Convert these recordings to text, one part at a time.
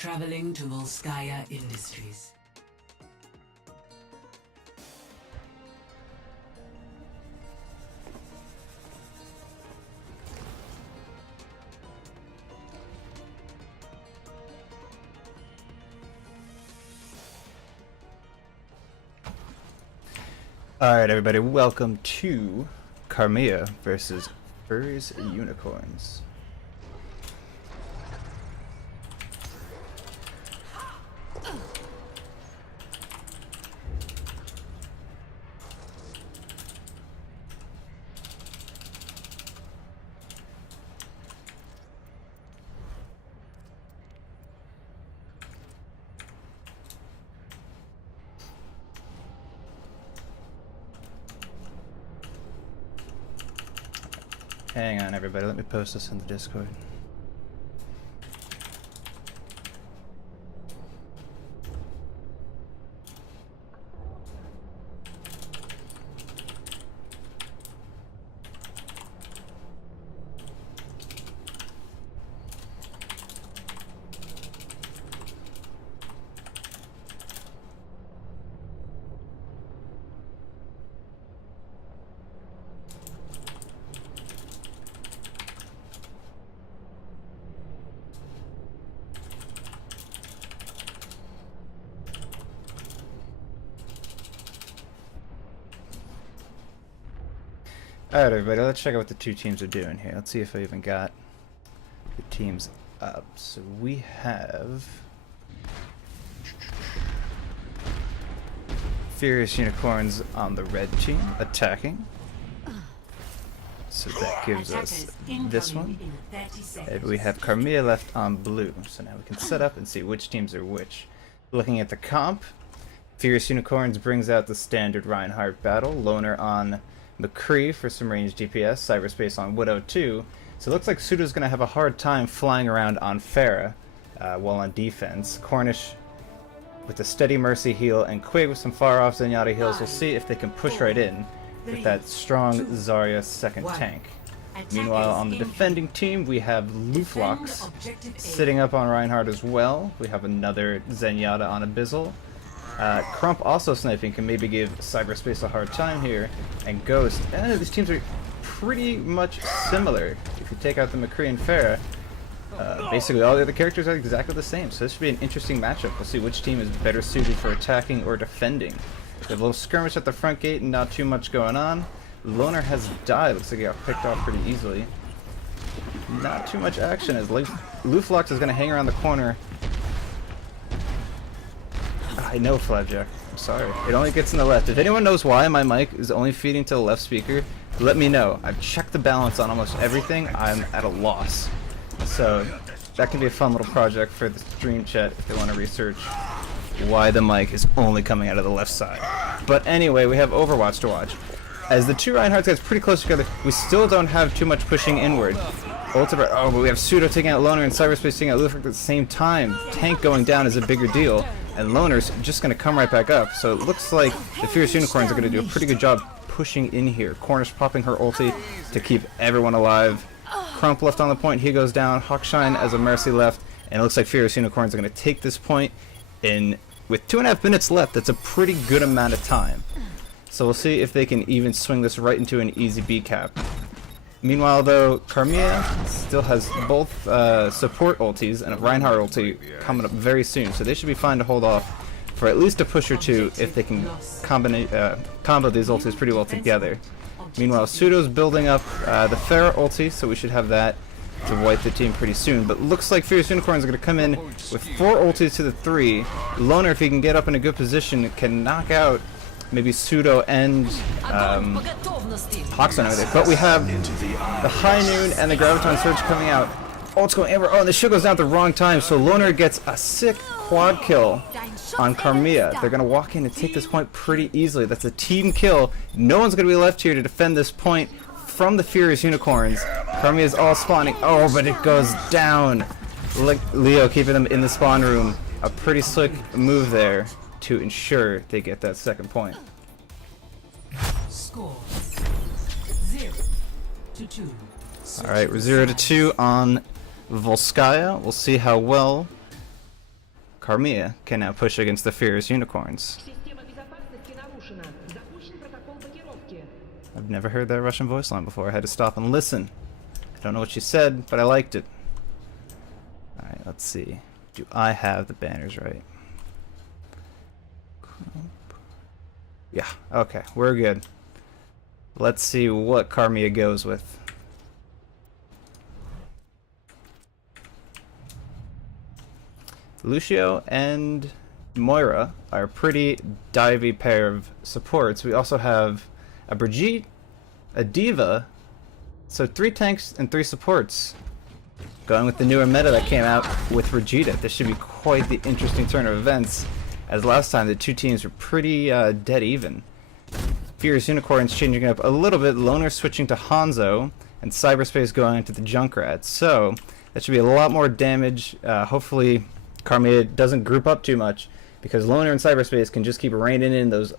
Traveling to Volskaya Industries. Alright everybody, welcome to Carmia versus Furries Unicorns. Hang on everybody, let me post this in the Discord. Alright everybody, let's check out what the two teams are doing here. Let's see if I even got the teams up. So we have Furious Unicorns on the red team attacking. So that gives us this one. And we have Carmia left on blue. So now we can set up and see which teams are which. Looking at the comp, Furious Unicorns brings out the standard Reinhardt battle. Loner on McCree for some ranged DPS, Cyberspace on Widow 2. So it looks like Sudo's going to have a hard time flying around on Pharah while on defense. Cornish with a steady Mercy heal and Quig with some far off Zenyatta heals. We'll see if they can push right in with that strong Zarya second tank. Meanwhile, on the defending team, we have Luflox sitting up on Reinhardt as well. We have another Zenyatta on Abyssal. Crump also sniping can maybe give Cyberspace a hard time here, and Ghost. These teams are pretty much similar. If you take out the McCree and Pharah, basically all the other characters are exactly the same, so this should be an interesting matchup. We'll see which team is better suited for attacking or defending. We have a little skirmish at the front gate and not too much going on. Loner has died, looks like he got picked off pretty easily. Not too much action as Luflox is going to hang around the corner. I know, Flapjack. I'm sorry. It only gets in the left. If anyone knows why my mic is only feeding to the left speaker, let me know. I've checked the balance on almost everything. I'm at a loss. So that can be a fun little project for the stream chat if they want to research why the mic is only coming out of the left side. But anyway, we have Overwatch to watch. As the two Reinhardts get pretty close together, we still don't have too much pushing inward. But we have Sudo taking out Loner and Cyberspace taking out Lufrock at the same time. Tank going down is a bigger deal, and Loner's just going to come right back up. So it looks like the Fierce Unicorns are going to do a pretty good job pushing in here. Cornish popping her ulti to keep everyone alive. Crump left on the point, he goes down. Hawkshine as a Mercy left, and it looks like Fierce Unicorns are going to take this point in with 2.5 minutes left. That's a pretty good amount of time. So we'll see if they can even swing this right into an easy B cap. Meanwhile, though, Carmia still has both support ultis and a Reinhardt ulti coming up very soon, so they should be fine to hold off for at least a push or two if they can combo these ultis pretty well together. Meanwhile, Sudo's building up the Pharah ulti, so we should have that to wipe the team pretty soon. But looks like Fierce Unicorns are going to come in with 4 ultis to the 3. Loner, if he can get up in a good position, can knock out maybe Sudo and Hawks over there. But we have the High Noon and the Graviton Surge coming out. Ult's going Amber. Oh, and the shield goes down at the wrong time, so Loner gets a sick quad kill on Carmia. They're going to walk in and take this point pretty easily. That's a team kill. No one's going to be left here to defend this point from the Furious Unicorns. Carmia's all spawning. Oh, but it goes down. Leo keeping them in the spawn room. A pretty slick move there to ensure they get that second point. Score 0-2. Alright, we're 0-2 on Volskaya. We'll see how well Carmia can now push against the Fierce Unicorns. I've never heard that Russian voice line before. I had to stop and listen. I don't know what she said, but I liked it. Alright, let's see. Do I have the banners right? Yeah, okay, we're good. Let's see what Carmia goes with. Lucio and Moira are a pretty divey pair of supports. We also have a Brigitte, a Diva, so 3 tanks and 3 supports. Going with the newer meta that came out with Vegeta. This should be quite the interesting turn of events, as last time the 2 teams were pretty dead even. Fierce Unicorns changing up a little bit, Loner switching to Hanzo, and Cyberspace going into the Junkrat. So that should be a lot more damage. Hopefully Carmia doesn't group up too much, because Loner and Cyberspace can just keep raining in those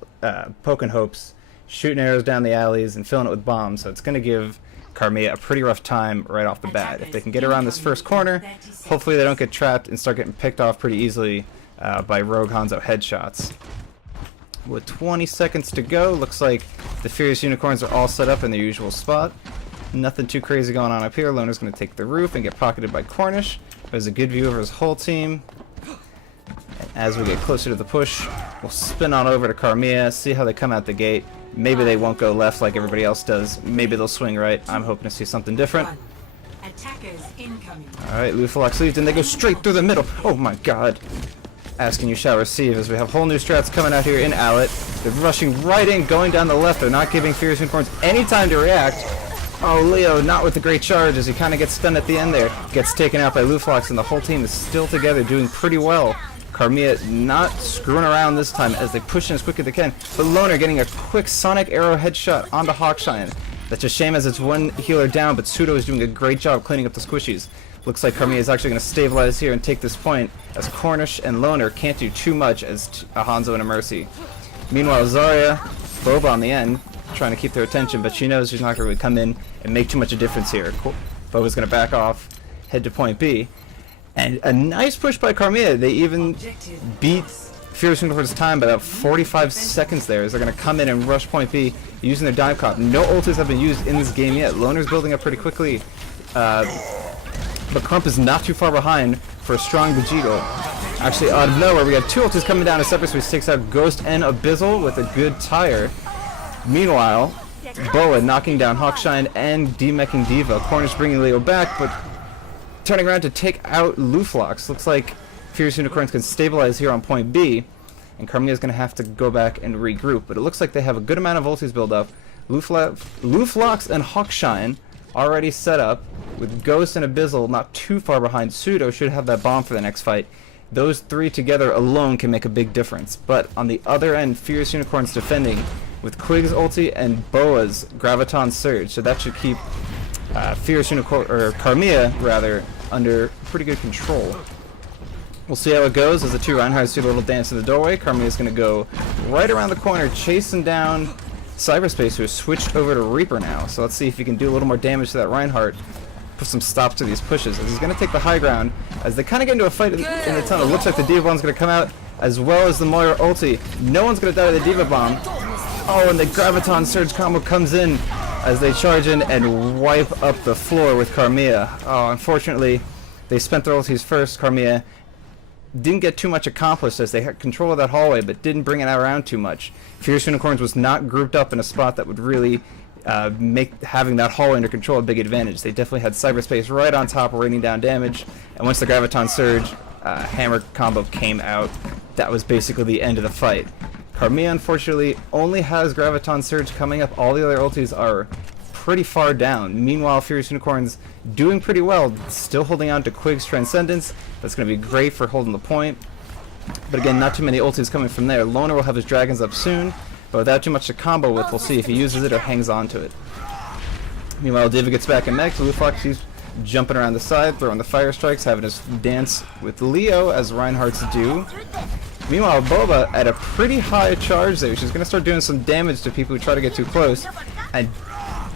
poking hopes, shooting arrows down the alleys and filling it with bombs. So it's going to give Carmia a pretty rough time right off the bat. If they can get around this first corner, hopefully they don't get trapped and start getting picked off pretty easily by Rogue Hanzo headshots. With 20 seconds to go, looks like the Furious Unicorns are all set up in their usual spot. Nothing too crazy going on up here. Loner's going to take the roof and get pocketed by Cornish. There's a good view over his whole team. And as we get closer to the push, we'll spin on over to Carmia, see how they come out the gate. Maybe they won't go left like everybody else does. Maybe they'll swing right. I'm hoping to see something different. Alright, Lufalox leads and they go straight through the middle. Oh my god. Asking you shall receive, as we have whole new strats coming out here in Owlet. They're rushing right in, going down the left. They're not giving Fierce Unicorns any time to react. Oh, Leo, not with the great charge, as he kind of gets stunned at the end there. Gets taken out by Lufalox, and the whole team is still together, doing pretty well. Carmia not screwing around this time as they push in as quick as they can. But Loner getting a quick Sonic Arrow headshot onto Hawkshine. That's a shame as it's one healer down, but Pseudo is doing a great job cleaning up the squishies. Looks like Carmia is actually going to stabilize here and take this point, as Cornish and Loner can't do too much as a Hanzo and a Mercy. Meanwhile, Zarya, Boba on the end, trying to keep their attention, but she knows she's not going to really come in and make too much of a difference here. Boba's going to back off, head to point B. And a nice push by Carmia. They even beat Fierce Unicorn's time by about 45 seconds there, as they're going to come in and rush point B using their dive cop. No ultis have been used in this game yet. Loner's building up pretty quickly. But Crump is not too far behind for a strong Vegito. Actually, out of nowhere, we have 2 ultis coming down to Cyberspace, takes out Ghost and Abyssal with a good tire. Meanwhile, Boa knocking down Hawkshine and demeching Diva. Cornish bringing Leo back, but turning around to take out Lufalox. Looks like Fierce Unicorns can stabilize here on point B, and Carmia is going to have to go back and regroup. But it looks like they have a good amount of ultis build up. Lufalox and Hawkshine already set up, with Ghost and Abyssal not too far behind. Pseudo should have that bomb for the next fight. Those 3 together alone can make a big difference. But on the other end, Fierce Unicorns defending with Quig's ulti and Boa's Graviton Surge. So that should keep Fierce Unicorn, or Carmia rather, under pretty good control. We'll see how it goes as the 2 Reinhardts do a little dance in the doorway. Carmia is going to go right around the corner, chasing down Cyberspace, who has switched over to Reaper now. So let's see if he can do a little more damage to that Reinhardt. Put some stops to these pushes, as he's going to take the high ground as they kind of get into a fight in the tunnel. Looks like the Diva Bomb's going to come out, as well as the Moira ulti. No one's going to die to the Diva Bomb. Oh, and the Graviton Surge combo comes in as they charge in and wipe up the floor with Carmia. Oh, unfortunately, they spent their ultis first. Carmia didn't get too much accomplished as they had control of that hallway, but didn't bring it around too much. Fierce Unicorns was not grouped up in a spot that would really make having that hallway under control a big advantage. They definitely had Cyberspace right on top, raining down damage, and once the Graviton Surge hammer combo came out, that was basically the end of the fight. Carmia, unfortunately, only has Graviton Surge coming up. All the other ultis are pretty far down. Meanwhile, Fierce Unicorns doing pretty well, still holding on to Quig's Transcendence. That's going to be great for holding the point. But again, not too many ultis coming from there. Loner will have his dragons up soon, but without too much to combo with, we'll see if he uses it or hangs on to it. Meanwhile, Diva gets back in mech. Lufox, he's jumping around the side, throwing the fire strikes, having his dance with Leo, as Reinhardt's do. Meanwhile, Boba at a pretty high charge there. She's going to start doing some damage to people who try to get too close and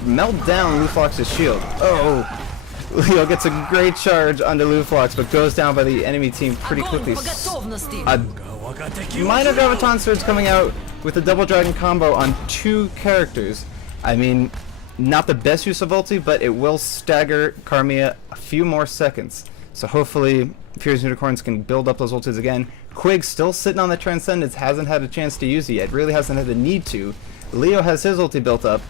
melt down Lufox's shield. Oh, Leo gets a great charge onto Luflox, but goes down by the enemy team pretty quickly. A minor Graviton Surge coming out with a double dragon combo on 2 characters. I mean, not the best use of ulti, but it will stagger Carmia a few more seconds. So hopefully Furious Unicorns can build up those ultis again. Quig still sitting on the Transcendence, hasn't had a chance to use it yet, really hasn't had the need to. Leo has his ulti built up,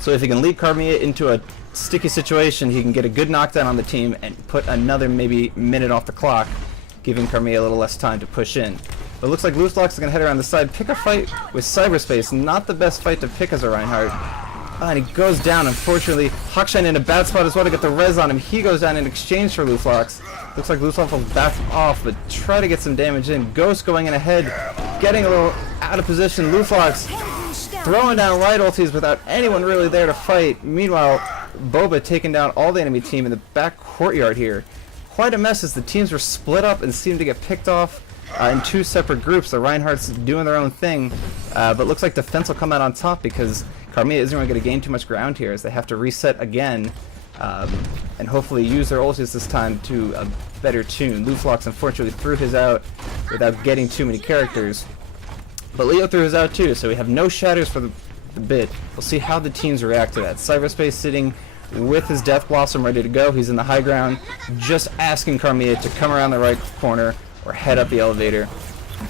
so if he can lead Carmia into a sticky situation, he can get a good knockdown on the team and put another maybe minute off the clock, giving Carmia a little less time to push in. But it looks like Luflox is going to head around the side, pick a fight with Cyberspace, not the best fight to pick as a Reinhardt. And he goes down, unfortunately. Hawkshine in a bad spot as well to get the res on him. He goes down in exchange for Luflox. Looks like Luflox will back off, but try to get some damage in. Ghost going in ahead, getting a little out of position. Luflox throwing down light ultis without anyone really there to fight. Meanwhile, Boba taking down all the enemy team in the back courtyard here. Quite a mess as the teams were split up and seemed to get picked off in 2 separate groups. The Reinhardt's doing their own thing, but looks like Defense will come out on top because Carmia isn't really going to gain too much ground here as they have to reset again and hopefully use their ultis this time to a better tune. Luflox unfortunately threw his out without getting too many characters, but Leo threw his out too, so we have no shatters for the bit. We'll see how the teams react to that. Cyberspace sitting with his Death Blossom ready to go. He's in the high ground, just asking Carmia to come around the right corner or head up the elevator.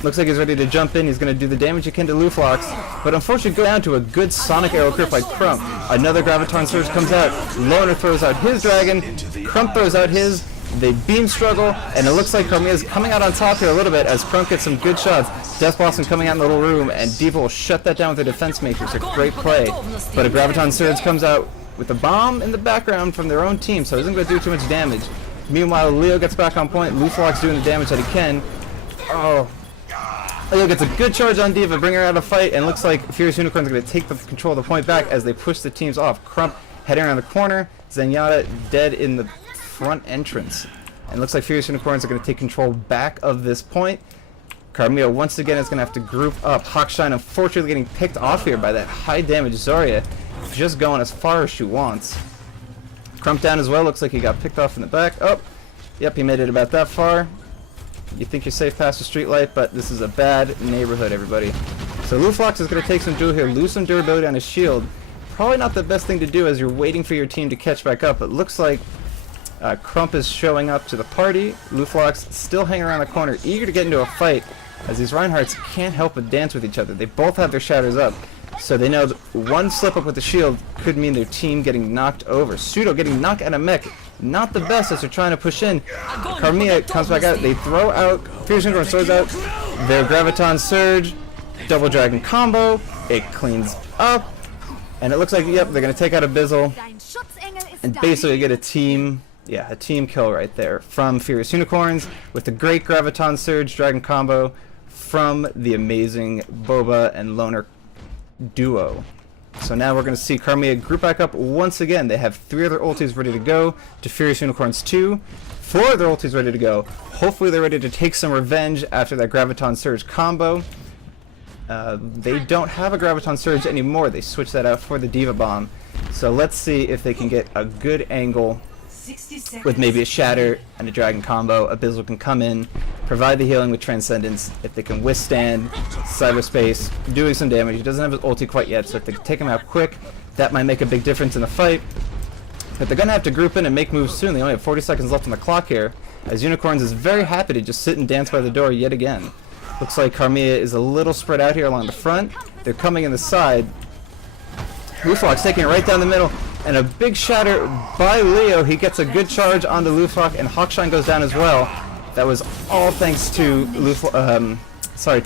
Looks like he's ready to jump in. He's going to do the damage he can to Luflox, but unfortunately go down to a good Sonic Arrow crit by Crump. Another Graviton Surge comes out. Loner throws out his dragon. Crump throws out his. They beam struggle, and it looks like Carmia is coming out on top here a little bit as Crump gets some good shots. Death Blossom coming out in the little room, and Diva will shut that down with the Defense Matrix. A great play, but a Graviton Surge comes out with a bomb in the background from their own team, so it isn't going to do too much damage. Meanwhile, Leo gets back on point. Luflox doing the damage that he can. Oh, Leo gets a good charge on Diva, bring her out of fight, and looks like Furious Unicorns are going to take the control of the point back as they push the teams off. Crump heading around the corner, Zenyatta dead in the front entrance. And looks like Furious Unicorns are going to take control back of this point. Carmia once again is going to have to group up. Hawkshine unfortunately getting picked off here by that high damage Zarya, just going as far as she wants. Crump down as well, looks like he got picked off in the back. Oh, yep, he made it about that far. You think you're safe past the street light, but this is a bad neighborhood, everybody. So Luflox is going to take some duel here, lose some durability on his shield. Probably not the best thing to do as you're waiting for your team to catch back up. It looks like Crump is showing up to the party. Luflox still hanging around the corner, eager to get into a fight, as these Reinhardts can't help but dance with each other. They both have their shatters up, so they know that one slip up with the shield could mean their team getting knocked over. Pseudo getting knocked out of mech. Not the best as they're trying to push in. Carmia comes back out. They throw out. Furious Unicorn throws out their Graviton Surge. Double Dragon combo. It cleans up. And it looks like, yep, they're going to take out Abyssal. And basically get a team kill right there from Furious Unicorns with the great Graviton Surge Dragon combo from the amazing Boba and Loner duo. So now we're going to see Carmia group back up once again. They have 3 other ultis ready to go to Furious Unicorns 2. 4 other ultis ready to go. Hopefully they're ready to take some revenge after that Graviton Surge combo. They don't have a Graviton Surge anymore. They switched that out for the Diva Bomb. So let's see if they can get a good angle with maybe a Shatter and a Dragon combo. Abyssal can come in, provide the healing with Transcendence. If they can withstand Cyberspace doing some damage, he doesn't have his ulti quite yet, so if they can take him out quick, that might make a big difference in the fight. But they're going to have to group in and make moves soon. They only have 40 seconds left on the clock here, as Unicorns is very happy to just sit and dance by the door yet again. Looks like Carmia is a little spread out here along the front. They're coming in the side. Luflox taking it right down the middle. And a big shatter by Leo. He gets a good charge onto Luflox, and Hawkshine goes down as well. That was all thanks to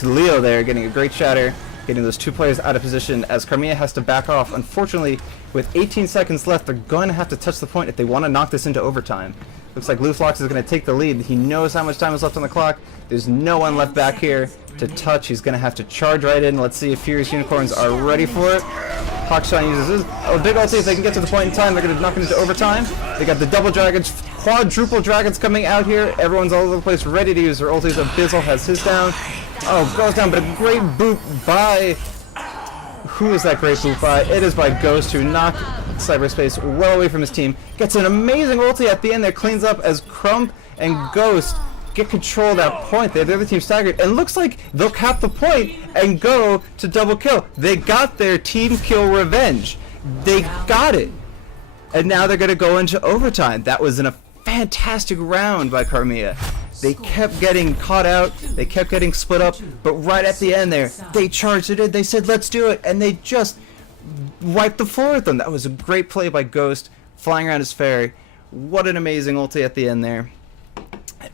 Leo there, getting a great shatter, getting those 2 players out of position as Carmia has to back off. Unfortunately, with 18 seconds left, they're going to have to touch the point if they want to knock this into overtime. Looks like Luflox is going to take the lead. He knows how much time is left on the clock. There's no one left back here to touch. He's going to have to charge right in. Let's see if Furious Unicorns are ready for it. Hawkshine uses his big ulti. If they can get to the point in time, they're going to knock it into overtime. They got the double dragons, quadruple dragons coming out here. Everyone's all over the place ready to use their ultis. Abyssal has his down. Oh, goes down, but a great boot by... Who is that great boot by? It is by Ghost, who knocked cyberspace well away from his team. Gets an amazing ulti at the end there, cleans up as Crump and Ghost get control of that point there. The other team staggered, and looks like they'll cap the point and go to double kill. They got their team kill revenge. They got it. And now they're going to go into overtime. That was a fantastic round by Carmia. They kept getting caught out, they kept getting split up, but right at the end there, they charged it in, they said let's do it, and they just wiped the floor with them. That was a great play by Ghost, flying around his fairy. What an amazing ulti at the end there.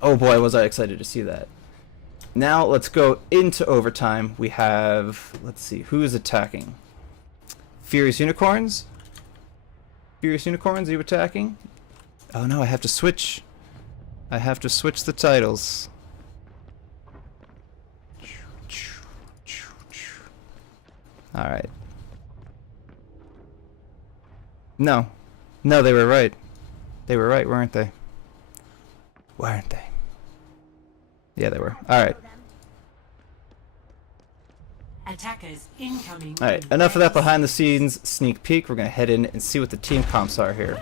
Oh boy, was I excited to see that. Now let's go into overtime. We have, let's see, who is attacking? Furious Unicorns? Furious Unicorns, are you attacking? Oh no, I have to switch. I have to switch the titles. Alright. No. No, they were right. They were right, weren't they? Weren't they? Yeah, they were. Alright. Attackers incoming. Alright, enough of that behind the scenes sneak peek. We're going to head in and see what the team comps are here.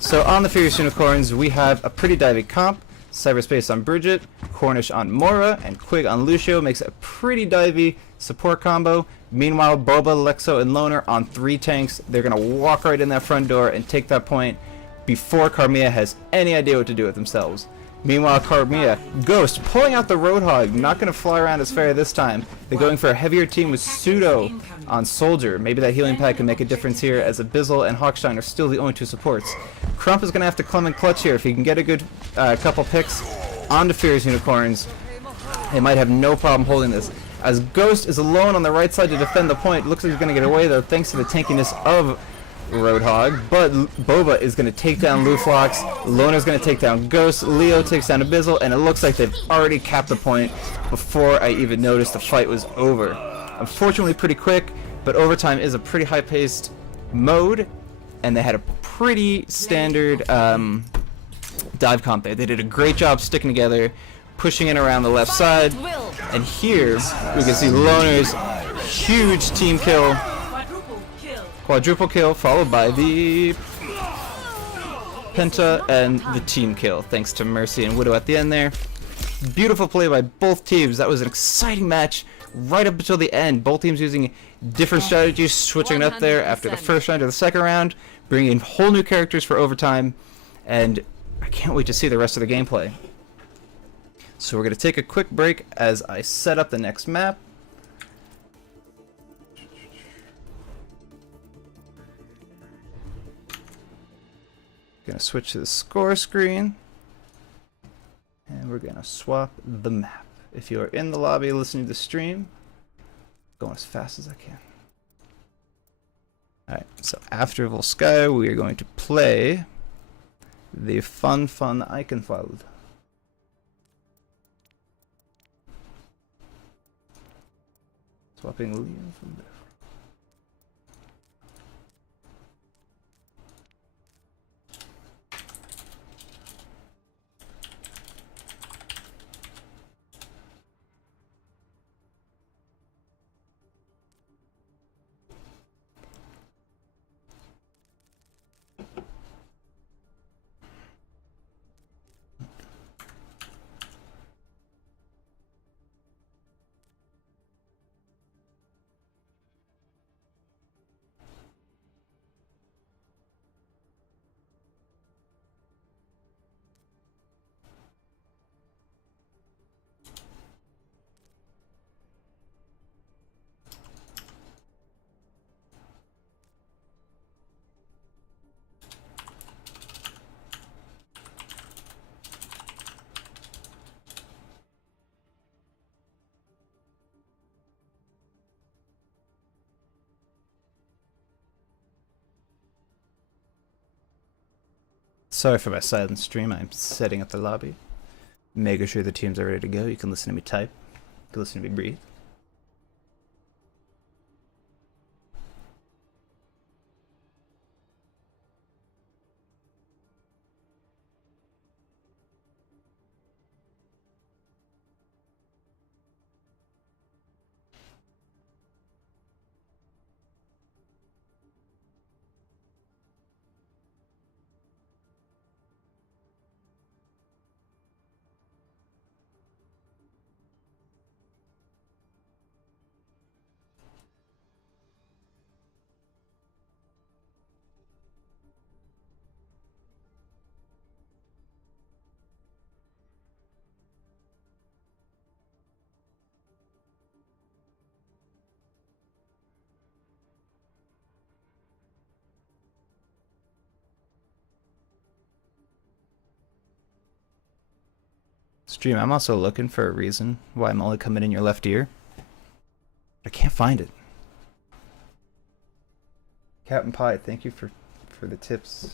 So on the Furious Unicorns, we have a pretty divey comp. Cyberspace on Bridget, Cornish on Mora, and Quig on Lucio makes a pretty divey support combo. Meanwhile, Boba, Lexo, and Loner on 3 tanks. They're going to walk right in that front door and take that point before Carmia has any idea what to do with themselves. Meanwhile, Carmia, Ghost, pulling out the Roadhog, not going to fly around as fair this time. They're going for a heavier team with Pseudo on Soldier. Maybe that healing pad can make a difference here, as Abyssal and Hawkstein are still the only 2 supports. Crump is going to have to come and clutch here. If he can get a good couple picks onto Furious Unicorns, they might have no problem holding this. As Ghost is alone on the right side to defend the point, looks like he's going to get away though, thanks to the tankiness of Roadhog, but Boba is going to take down Luflox, Loner's going to take down Ghost, Leo takes down Abyssal, and it looks like they've already capped the point before I even noticed the fight was over. Unfortunately pretty quick, but overtime is a pretty high-paced mode, and they had a pretty standard dive comp there. They did a great job sticking together, pushing in around the left side, and here we can see Loner's huge team kill. Quadruple kill, followed by the Penta and the team kill, thanks to Mercy and Widow at the end there. Beautiful play by both teams. That was an exciting match right up until the end. Both teams using different strategies, switching up there after the first round to the second round, bringing in whole new characters for overtime, and I can't wait to see the rest of the gameplay. So we're going to take a quick break as I set up the next map. Gonna switch to the score screen, and we're gonna swap the map. If you are in the lobby listening to the stream, going as fast as I can. Alright, so after Volskaya, we are going to play the fun Eichenwalde. Swapping Liam from there. Sorry for my silent stream, I'm setting up the lobby, making sure the teams are ready to go. You can listen to me type, you can listen to me breathe. Stream, I'm also looking for a reason why I'm only coming in your left ear. I can't find it. Captain Pie, thank you for the tips.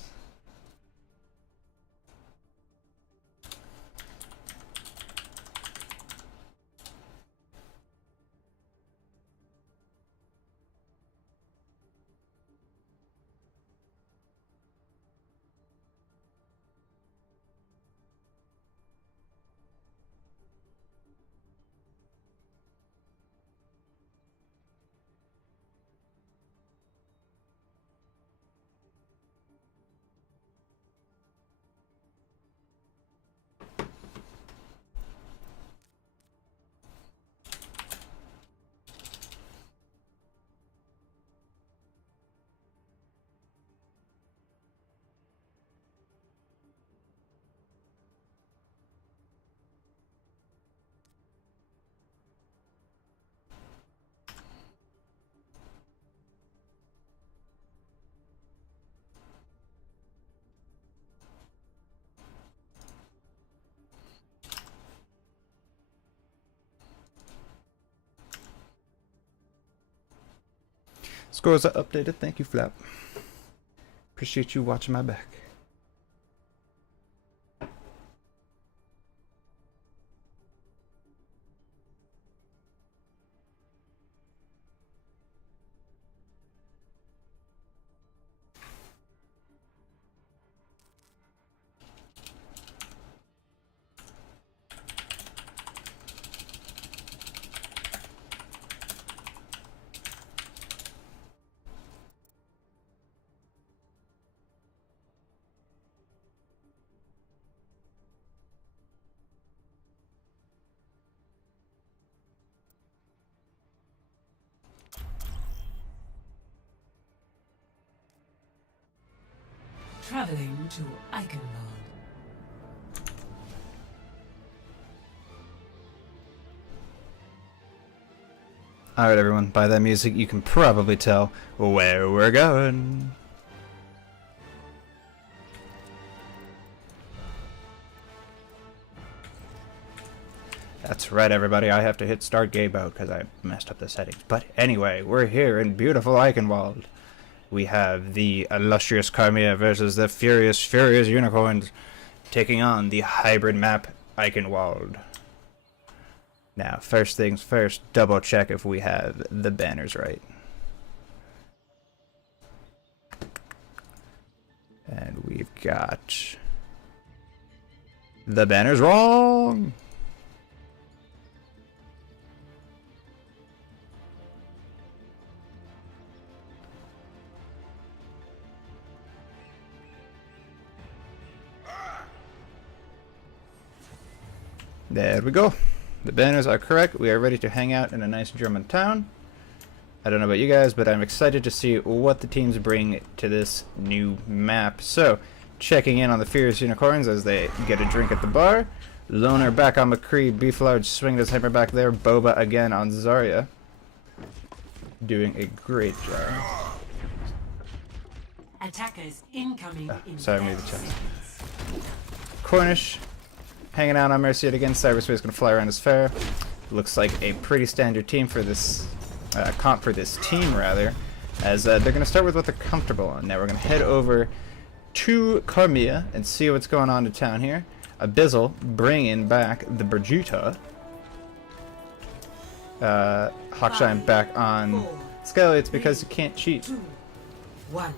Scores are updated. Thank you, Flap. Appreciate you watching my back. Traveling to Eichenwalde. Alright everyone, by that music you can probably tell where we're going. That's right everybody, I have to hit start game mode because I messed up the settings. But anyway, we're here in beautiful Eichenwalde. We have the illustrious Carmia versus the furious unicorns taking on the hybrid map Eichenwalde. Now, first things first, double check if we have the banners right. And we've got the banners wrong. There we go. The banners are correct. We are ready to hang out in a nice German town. I don't know about you guys, but I'm excited to see what the teams bring to this new map. So, checking in on the Fierce Unicorns as they get a drink at the bar. Loner back on McCree. Beef Large swinging his hammer back there. Boba again on Zarya. Doing a great job. Attackers incoming in Sorry, I moved the chest. Cornish hanging out on Mercy yet again. Cyberspace gonna fly around as fair. Looks like a pretty standard team for this comp for this team rather, as they're gonna start with what they're comfortable on. Now we're gonna head over to Carmia and see what's going on in town here. Abyssal bringing back the Berjuta. Hawkshine back on Skelly. It's because you can't cheat. 2, 1.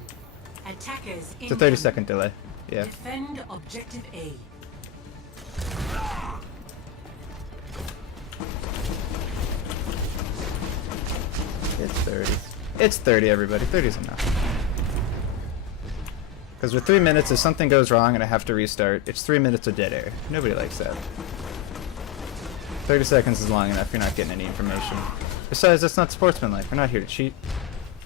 Attackers It's a 30-second delay. Yeah. Defend objective A. It's 30. It's 30, everybody. 30 is enough. Because with 3 minutes, if something goes wrong and I have to restart, it's 3 minutes of dead air. Nobody likes that. 30 seconds is long enough. You're not getting any information. Besides, that's not sportsmanlike. We're not here to cheat.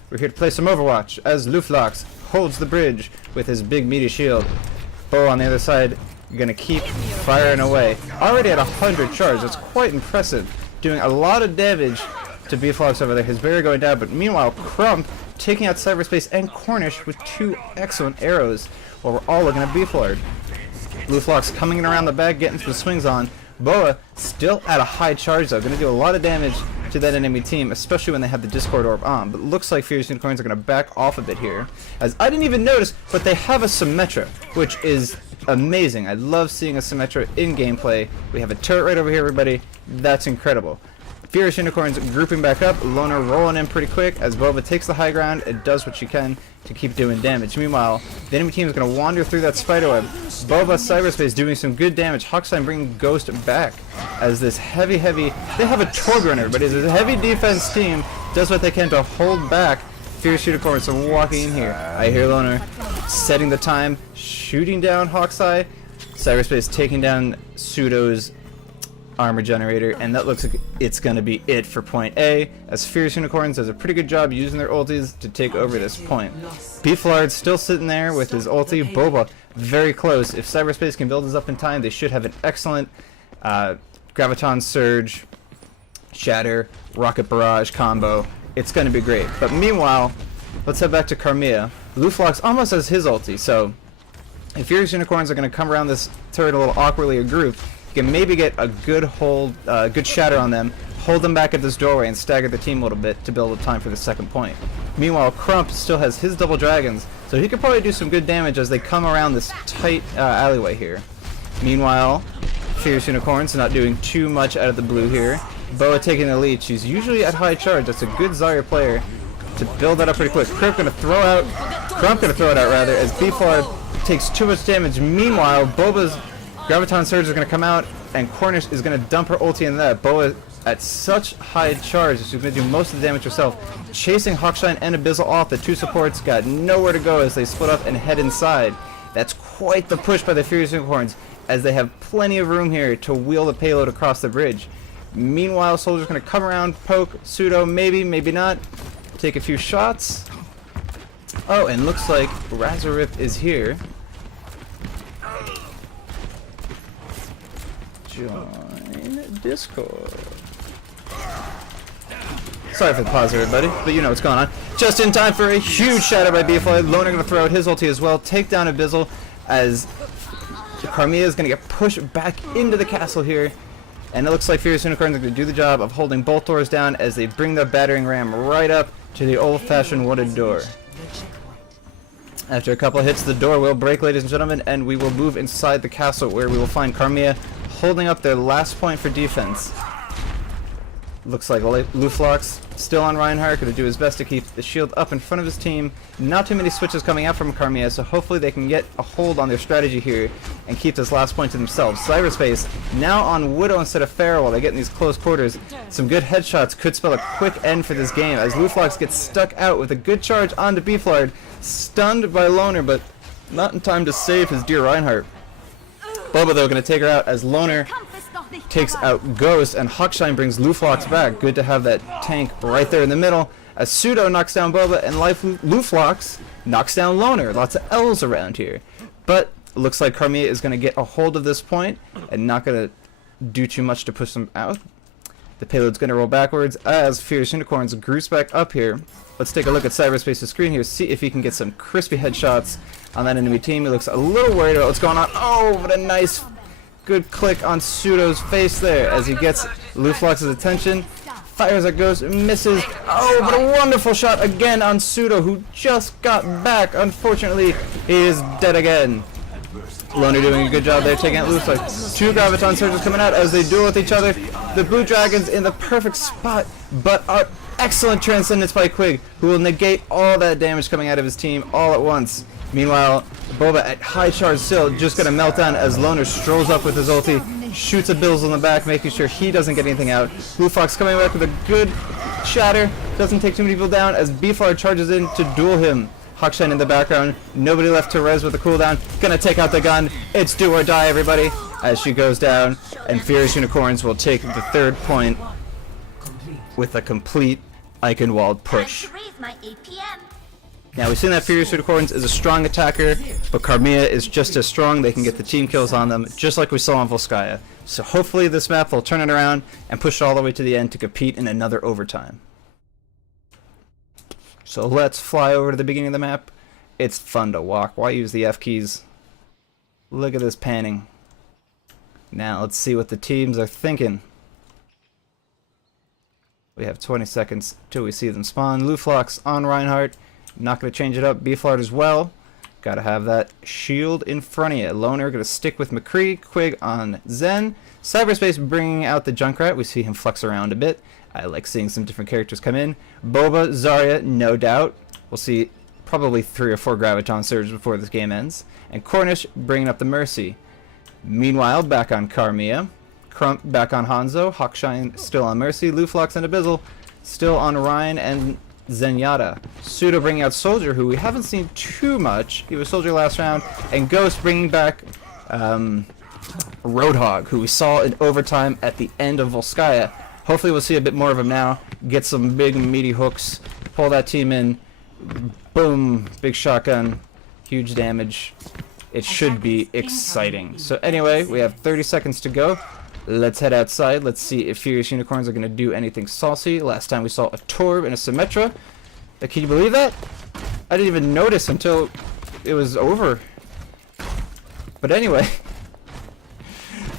We're here to play some Overwatch as Luflox holds the bridge with his big meaty shield. Bo on the other side, gonna keep firing away. Already at 100 charge. That's quite impressive. Doing a lot of damage to Beeflox over there. His barrier going down, but meanwhile, Crump taking out Cyberspace and Cornish with 2 excellent arrows while we're all looking at Beeflord. Luflox coming in around the back, getting some swings on. Boa still at a high charge though, going to do a lot of damage to that enemy team, especially when they have the Discord Orb on. But looks like Fierce Unicorns are going to back off a bit here, as I didn't even notice, but they have a Symmetra, which is amazing. I love seeing a Symmetra in gameplay. We have a turret right over here, everybody. That's incredible. Fierce Unicorns grouping back up, Loner rolling in pretty quick as Boba takes the high ground and does what she can to keep doing damage. Meanwhile, the enemy team is going to wander through that spiderweb. Boba Cyberspace doing some good damage. Hawkstein bringing Ghost back as this heavy, they have a Torgrunner, but as a heavy defense team does what they can to hold back Fierce Unicorns from walking in here. I hear Loner setting the time, shooting down Hawkeye. Cyberspace taking down Pseudo's armor generator, and that looks like it's going to be it for point A, as Fierce Unicorns does a pretty good job using their ultis to take over this point. Beeflard's still sitting there with his ulti. Boba very close. If Cyberspace can build this up in time, they should have an excellent Graviton Surge, Shatter, Rocket Barrage combo. It's going to be great. But meanwhile, let's head back to Carmia. Luflox almost has his ulti, so if Fierce Unicorns are going to come around this turret a little awkwardly or grouped, you can maybe get a good hold, good shatter on them, hold them back at this doorway, and stagger the team a little bit to build up time for the second point. Meanwhile, Crump still has his double dragons, so he could probably do some good damage as they come around this tight alleyway here. Meanwhile, Fierce Unicorns not doing too much out of the blue here. Boa taking the lead. She's usually at high charge. That's a good Zarya player to build that up pretty quick. Crump gonna throw it out rather, as Beeflard takes too much damage. Meanwhile, Boba's Graviton Surge is going to come out, and Cornish is going to dump her ulti in that. Boa at such high charge, she's going to do most of the damage herself. Chasing Hawkshine and Abyssal off, the two supports got nowhere to go as they split up and head inside. That's quite the push by the Furious Unicorns, as they have plenty of room here to wheel the payload across the bridge. Meanwhile, Soldier's going to come around, poke, Pseudo, maybe not, take a few shots. Oh, and looks like Razarip is here. Join Discord. Sorry for the pause, everybody, but you know what's going on. Just in time for a huge shatter by Beefly. Loner going to throw out his ulti as well. Take down Abyssal as Carmia is going to get pushed back into the castle here. And it looks like Furious Unicorns are going to do the job of holding both doors down as they bring the battering ram right up to the old-fashioned wooded door. After a couple of hits, the door will break, ladies and gentlemen, and we will move inside the castle where we will find Carmia holding up their last point for defense. Looks like Luflox still on Reinhardt, going to do his best to keep the shield up in front of his team. Not too many switches coming out from Carmia, so hopefully they can get a hold on their strategy here and keep this last point to themselves. Cyberspace now on Widow instead of Pharaoh while they get in these close quarters. Some good headshots could spell a quick end for this game as Luflox gets stuck out with a good charge onto Beeflard. Stunned by Loner, but not in time to save his dear Reinhardt. Boba, though, going to take her out as Loner takes out Ghost, and Hawkshine brings Luflox back. Good to have that tank right there in the middle. As Pseudo knocks down Boba, and Luflox knocks down Loner. Lots of L's around here. But it looks like Carmia is going to get a hold of this point and not going to do too much to push them out. The payload's going to roll backwards as Fierce Unicorns groups back up here. Let's take a look at Cyberspace's screen here, see if he can get some crispy headshots on that enemy team. He looks a little worried about what's going on. Oh, what a nice, good click on Pseudo's face there as he gets Luflox's attention. Fires at Ghost, misses. Oh, but a wonderful shot again on Pseudo, who just got back. Unfortunately, he is dead again. Loner doing a good job there, taking out Luflox. Two Graviton Surges coming out as they duel with each other. The Blue Dragons in the perfect spot, but are excellent Transcendence by Quig, who will negate all that damage coming out of his team all at once. Meanwhile, Boba at high charge still just going to melt down as Loner strolls up with his ulti, shoots a Bills in the back, making sure he doesn't get anything out. Luflox coming back with a good shatter, doesn't take too many people down as Beeflard charges in to duel him. Hawkshine in the background, nobody left to res with the cooldown, gonna take out the gun. It's do or die, everybody, as she goes down, and Furious Unicorns will take the third point with a complete Eichenwalde push. Now, we've seen that Furious Unicorns is a strong attacker, but Carmia is just as strong. They can get the team kills on them, just like we saw on Volskaya. So hopefully this map will turn it around and push it all the way to the end to compete in another overtime. So let's fly over to the beginning of the map. It's fun to walk. Why use the F keys? Look at this panning. Now let's see what the teams are thinking. We have 20 seconds till we see them spawn. Luflox on Reinhardt. Not going to change it up. Beeflard as well. Got to have that shield in front of you. Loner going to stick with McCree. Quig on Zen. Cyberspace bringing out the Junkrat. We see him flex around a bit. I like seeing some different characters come in. Boba, Zarya, no doubt. We'll see probably 3 or 4 Graviton Surge before this game ends. And Cornish bringing up the Mercy. Meanwhile, back on Carmia. Crump back on Hanzo. Hawkshine still on Mercy. Luflox and Abyssal still on Ryan and Zenyatta. Pseudo bringing out Soldier, who we haven't seen too much. He was Soldier last round. And Ghost bringing back Roadhog, who we saw in overtime at the end of Volskaya. Hopefully we'll see a bit more of him now. Get some big meaty hooks. Pull that team in. Boom. Big shotgun. Huge damage. It should be exciting. So anyway, we have 30 seconds to go. Let's head outside. Let's see if Furious Unicorns are going to do anything saucy. Last time we saw a Torb and a Symmetra. Can you believe that? I didn't even notice until it was over. But anyway,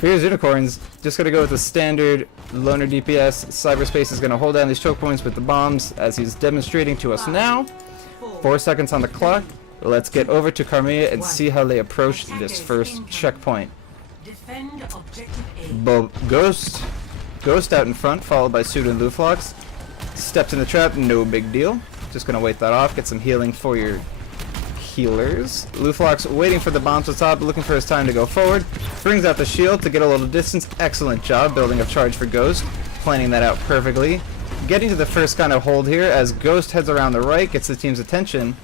Furious Unicorns just going to go with the standard Loner DPS. Cyberspace is going to hold down these choke points with the bombs as he's demonstrating to us now. 4 seconds on the clock. Let's get over to Carmia and see how they approach this first checkpoint. Defend objective A. Ghost out in front, followed by Suda and Luflox. Steps in the trap, no big deal. Just gonna wait that off, get some healing for your healers. Luflox waiting for the bombs to top, looking for his time to go forward. Brings out the shield to get a little distance. Excellent job building a charge for Ghost. Planning that out perfectly. Getting to the first kind of hold here as Ghost heads around the right, gets the team's attention.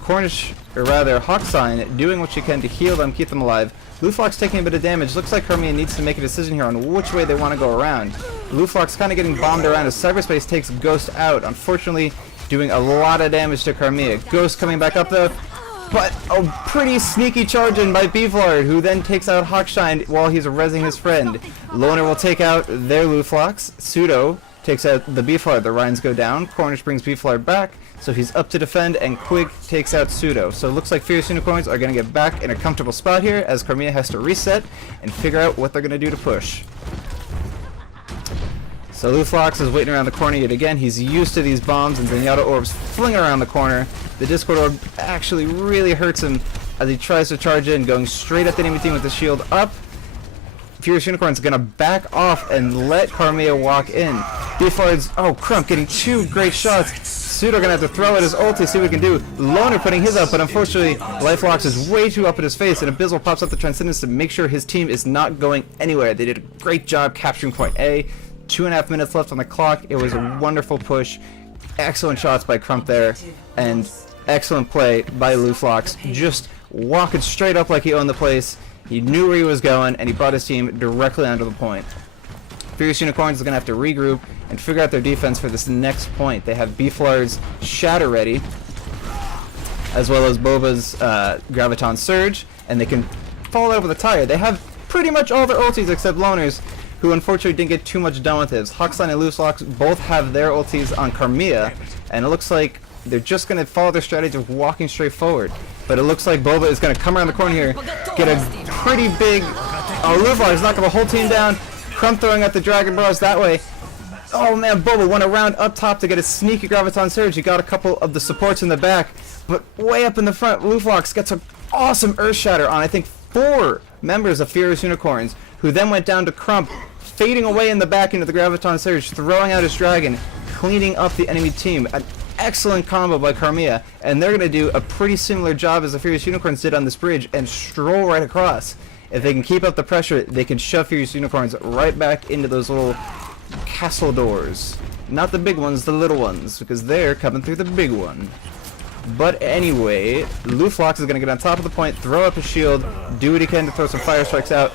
Cornish, or rather Hawkshine, doing what she can to heal them, keep them alive. Luflox taking a bit of damage. Looks like Carmia needs to make a decision here on which way they want to go around. Luflox kind of getting bombed around as Cyberspace takes Ghost out. Unfortunately, doing a lot of damage to Carmia. Ghost coming back up though, but a pretty sneaky charge in by Beeflard, who then takes out Hawkshine while he's rezzing his friend. Loner will take out their Luflox. Pseudo takes out the Beeflard. The Rhines go down. Cornish brings Beeflard back, so he's up to defend, and Quig takes out Pseudo. So it looks like Fierce Unicorns are going to get back in a comfortable spot here as Carmia has to reset and figure out what they're going to do to push. So Luflox is waiting around the corner yet again. He's used to these bombs and Zenyatta orbs fling around the corner. The Discord orb actually really hurts him as he tries to charge in, going straight at the enemy team with the shield up. Furious Unicorn's gonna back off and let Carmia walk in. Beeflard's, Crump getting 2 great shots. Pseudo gonna have to throw at his ulti, see what he can do. Loner putting his up, but unfortunately Lifelox is way too up in his face, and Abyssal pops up the Transcendence to make sure his team is not going anywhere. They did a great job capturing point A. 2.5 minutes left on the clock. It was a wonderful push. Excellent shots by Crump there, and excellent play by Luflox. Just walking straight up like he owned the place. He knew where he was going, and he brought his team directly onto the point. Furious Unicorns is going to have to regroup and figure out their defense for this next point. They have Beeflard's Shatter ready, as well as Boba's Graviton Surge, and they can fall out with a tire. They have pretty much all their ultis except Loner's, who unfortunately didn't get too much done with his. Hawkshine and Luflox both have their ultis on Carmia, and it looks like they're just going to follow their strategy of walking straight forward. But it looks like Boba is going to come around the corner here, get a pretty big... Luflox is knocking the whole team down. Crump throwing out the Dragon Bros that way. Oh man, Boba went around up top to get a sneaky Graviton Surge. He got a couple of the supports in the back, but way up in the front, Luflox gets an awesome Earth Shatter on, I think, 4 members of Furious Unicorns, who then went down to Crump, fading away in the back into the Graviton Surge, throwing out his Dragon, cleaning up the enemy team. An excellent combo by Carmia, and they're going to do a pretty similar job as the Furious Unicorns did on this bridge and stroll right across. If they can keep up the pressure, they can shove Furious Unicorns right back into those little castle doors. Not the big ones, the little ones, because they're coming through the big one. But anyway, Luflox is going to get on top of the point, throw up his shield, do what he can to throw some fire strikes out.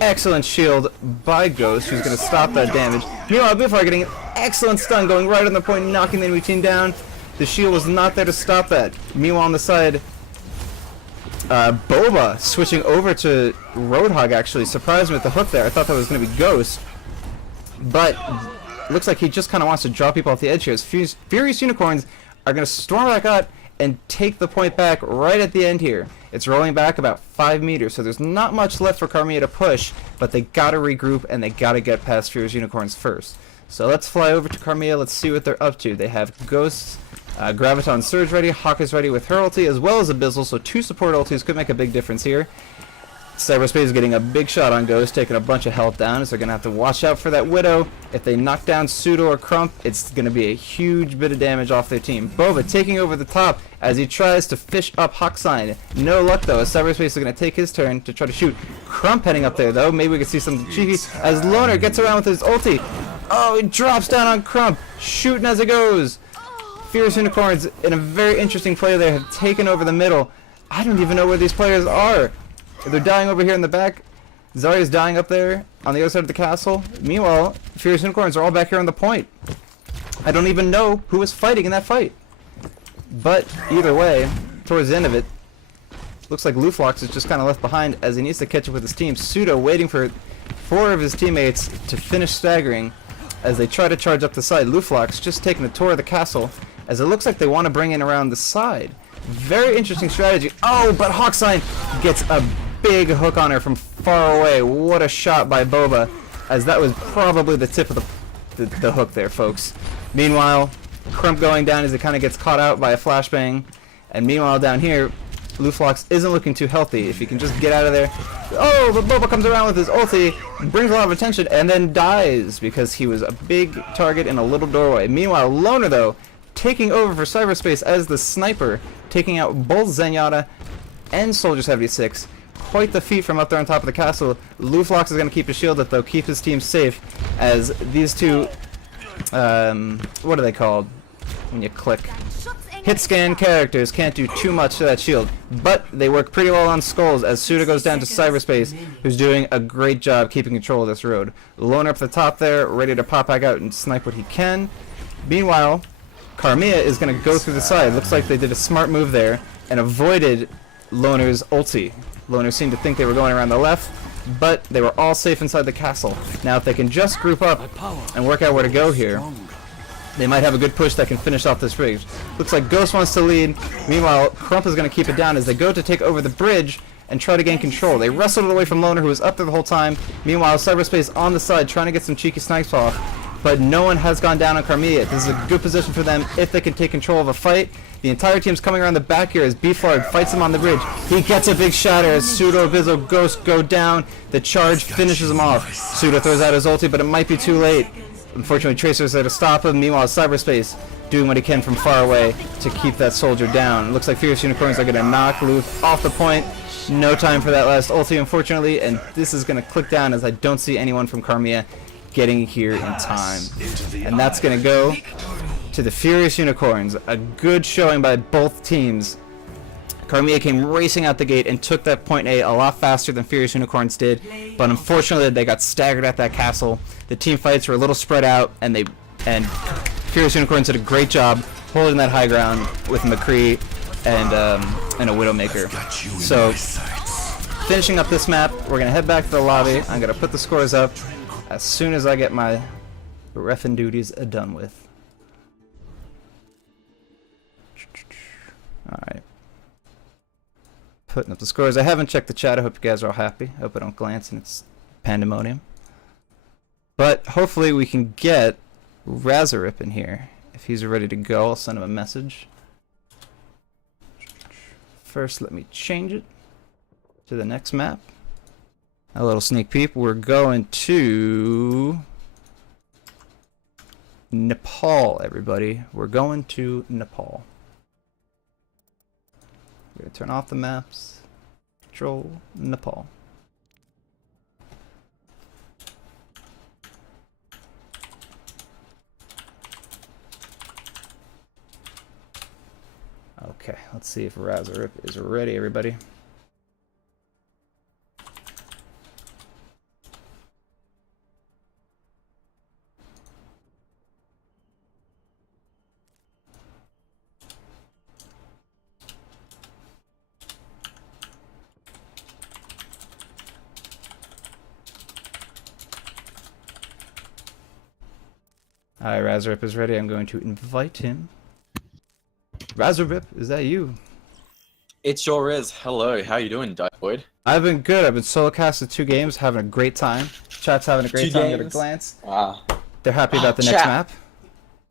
Excellent shield by Ghost, who's going to stop that damage. Meanwhile, Beeflard getting an excellent stun, going right on the point, knocking the enemy team down. The shield was not there to stop that. Meanwhile, on the side, Boba switching over to Roadhog actually surprised me with the hook there. I thought that was going to be Ghost. But looks like he just kind of wants to draw people off the edge here. Furious Unicorns are going to storm back out and take the point back right at the end here. It's rolling back about 5 meters, so there's not much left for Carmia to push, but they gotta regroup and they gotta get past Fierce Unicorns first. So let's fly over to Carmia, let's see what they're up to. They have Ghosts, Graviton Surge ready, Hawk is ready with her ulti, as well as Abyssal, so 2 support ultis could make a big difference here. Cyberspace is getting a big shot on Ghost, taking a bunch of health down, so they're going to have to watch out for that Widow. If they knock down Pseudo or Crump, it's going to be a huge bit of damage off their team. Bova taking over the top as he tries to fish up Hawksign. No luck though, as Cyberspace is going to take his turn to try to shoot. Crump heading up there though, maybe we can see something cheeky as Loner gets around with his ulti. Oh, he drops down on Crump, shooting as it goes. Fierce Unicorns, in a very interesting play there, have taken over the middle. I don't even know where these players are. They're dying over here in the back. Zarya's dying up there on the other side of the castle. Meanwhile, Fierce Unicorns are all back here on the point. I don't even know who was fighting in that fight. But either way, towards the end of it, looks like Luflox is just kind of left behind as he needs to catch up with his team. Pseudo waiting for 4 of his teammates to finish staggering as they try to charge up the side. Luflox just taking a tour of the castle as it looks like they want to bring in around the side. Very interesting strategy. Oh, but Hawksign gets a big hook on her from far away. What a shot by Boba, as that was probably the tip of the hook there, folks. Meanwhile, Crump going down as it kind of gets caught out by a flashbang. And meanwhile down here, Luflox isn't looking too healthy. If he can just get out of there. Oh, but Boba comes around with his ulti, brings a lot of attention, and then dies because he was a big target in a little doorway. Meanwhile, Loner, though, taking over for Cyberspace as the sniper, taking out both Zenyatta and Soldier 76. Quite the feat from up there on top of the castle. Luflox is going to keep his shield up though, keep his team safe, as these two, what are they called when you click? Hit scan characters can't do too much to that shield, but they work pretty well on Skulls as Suda goes down to Cyberspace, who's doing a great job keeping control of this road. Loner up the top there, ready to pop back out and snipe what he can. Meanwhile, Carmia is going to go through the side. Looks like they did a smart move there and avoided Loner's ulti. Loner seemed to think they were going around the left, but they were all safe inside the castle. Now if they can just group up and work out where to go here, they might have a good push that can finish off this rig. Looks like Ghost wants to lead. Meanwhile, Crump is going to keep it down as they go to take over the bridge and try to gain control. They wrestled it away from Loner, who was up there the whole time. Meanwhile, Cyberspace on the side trying to get some cheeky snipes off, but no one has gone down on Carmia yet. This is a good position for them if they can take control of a fight. The entire team's coming around the back here as Beeflard fights him on the bridge. He gets a big shatter as Pseudo, Abyssal, Ghost go down. The charge finishes him off. Pseudo throws out his ulti, but it might be too late. Unfortunately, Tracer's there to stop him. Meanwhile, Cyberspace doing what he can from far away to keep that soldier down. Looks like Fierce Unicorns are going to knock Luf off the point. No time for that last ulti, unfortunately, and this is going to click down as I don't see anyone from Carmia getting here in time. And that's going to go to the Furious Unicorns. A good showing by both teams. Carmia came racing out the gate and took that point A a lot faster than Furious Unicorns did, but unfortunately they got staggered at that castle. The team fights were a little spread out, and Furious Unicorns did a great job holding that high ground with McCree and a Widowmaker. So finishing up this map, we're gonna head back to the lobby. I'm gonna put the scores up as soon as I get my reffing duties done with. Alright. Putting up the scores. I haven't checked the chat. I hope you guys are all happy. I hope I don't glance and it's pandemonium. But hopefully we can get Razarip in here. If he's ready to go, I'll send him a message. First, let me change it to the next map. A little sneak peek. We're going to Nepal, everybody. We're going to Nepal. We're going to turn off the maps. Control Nepal. Okay, let's see if Razarip is ready, everybody. Alright, Razarip is ready. I'm going to invite him. Razarip, is that you? It sure is. Hello, how you doing, Direboyd? I've been good. I've been solo casted 2 games, having a great time. Chat's having a great 2 time at a games? glance. Ah. They're happy about the Chat. next map.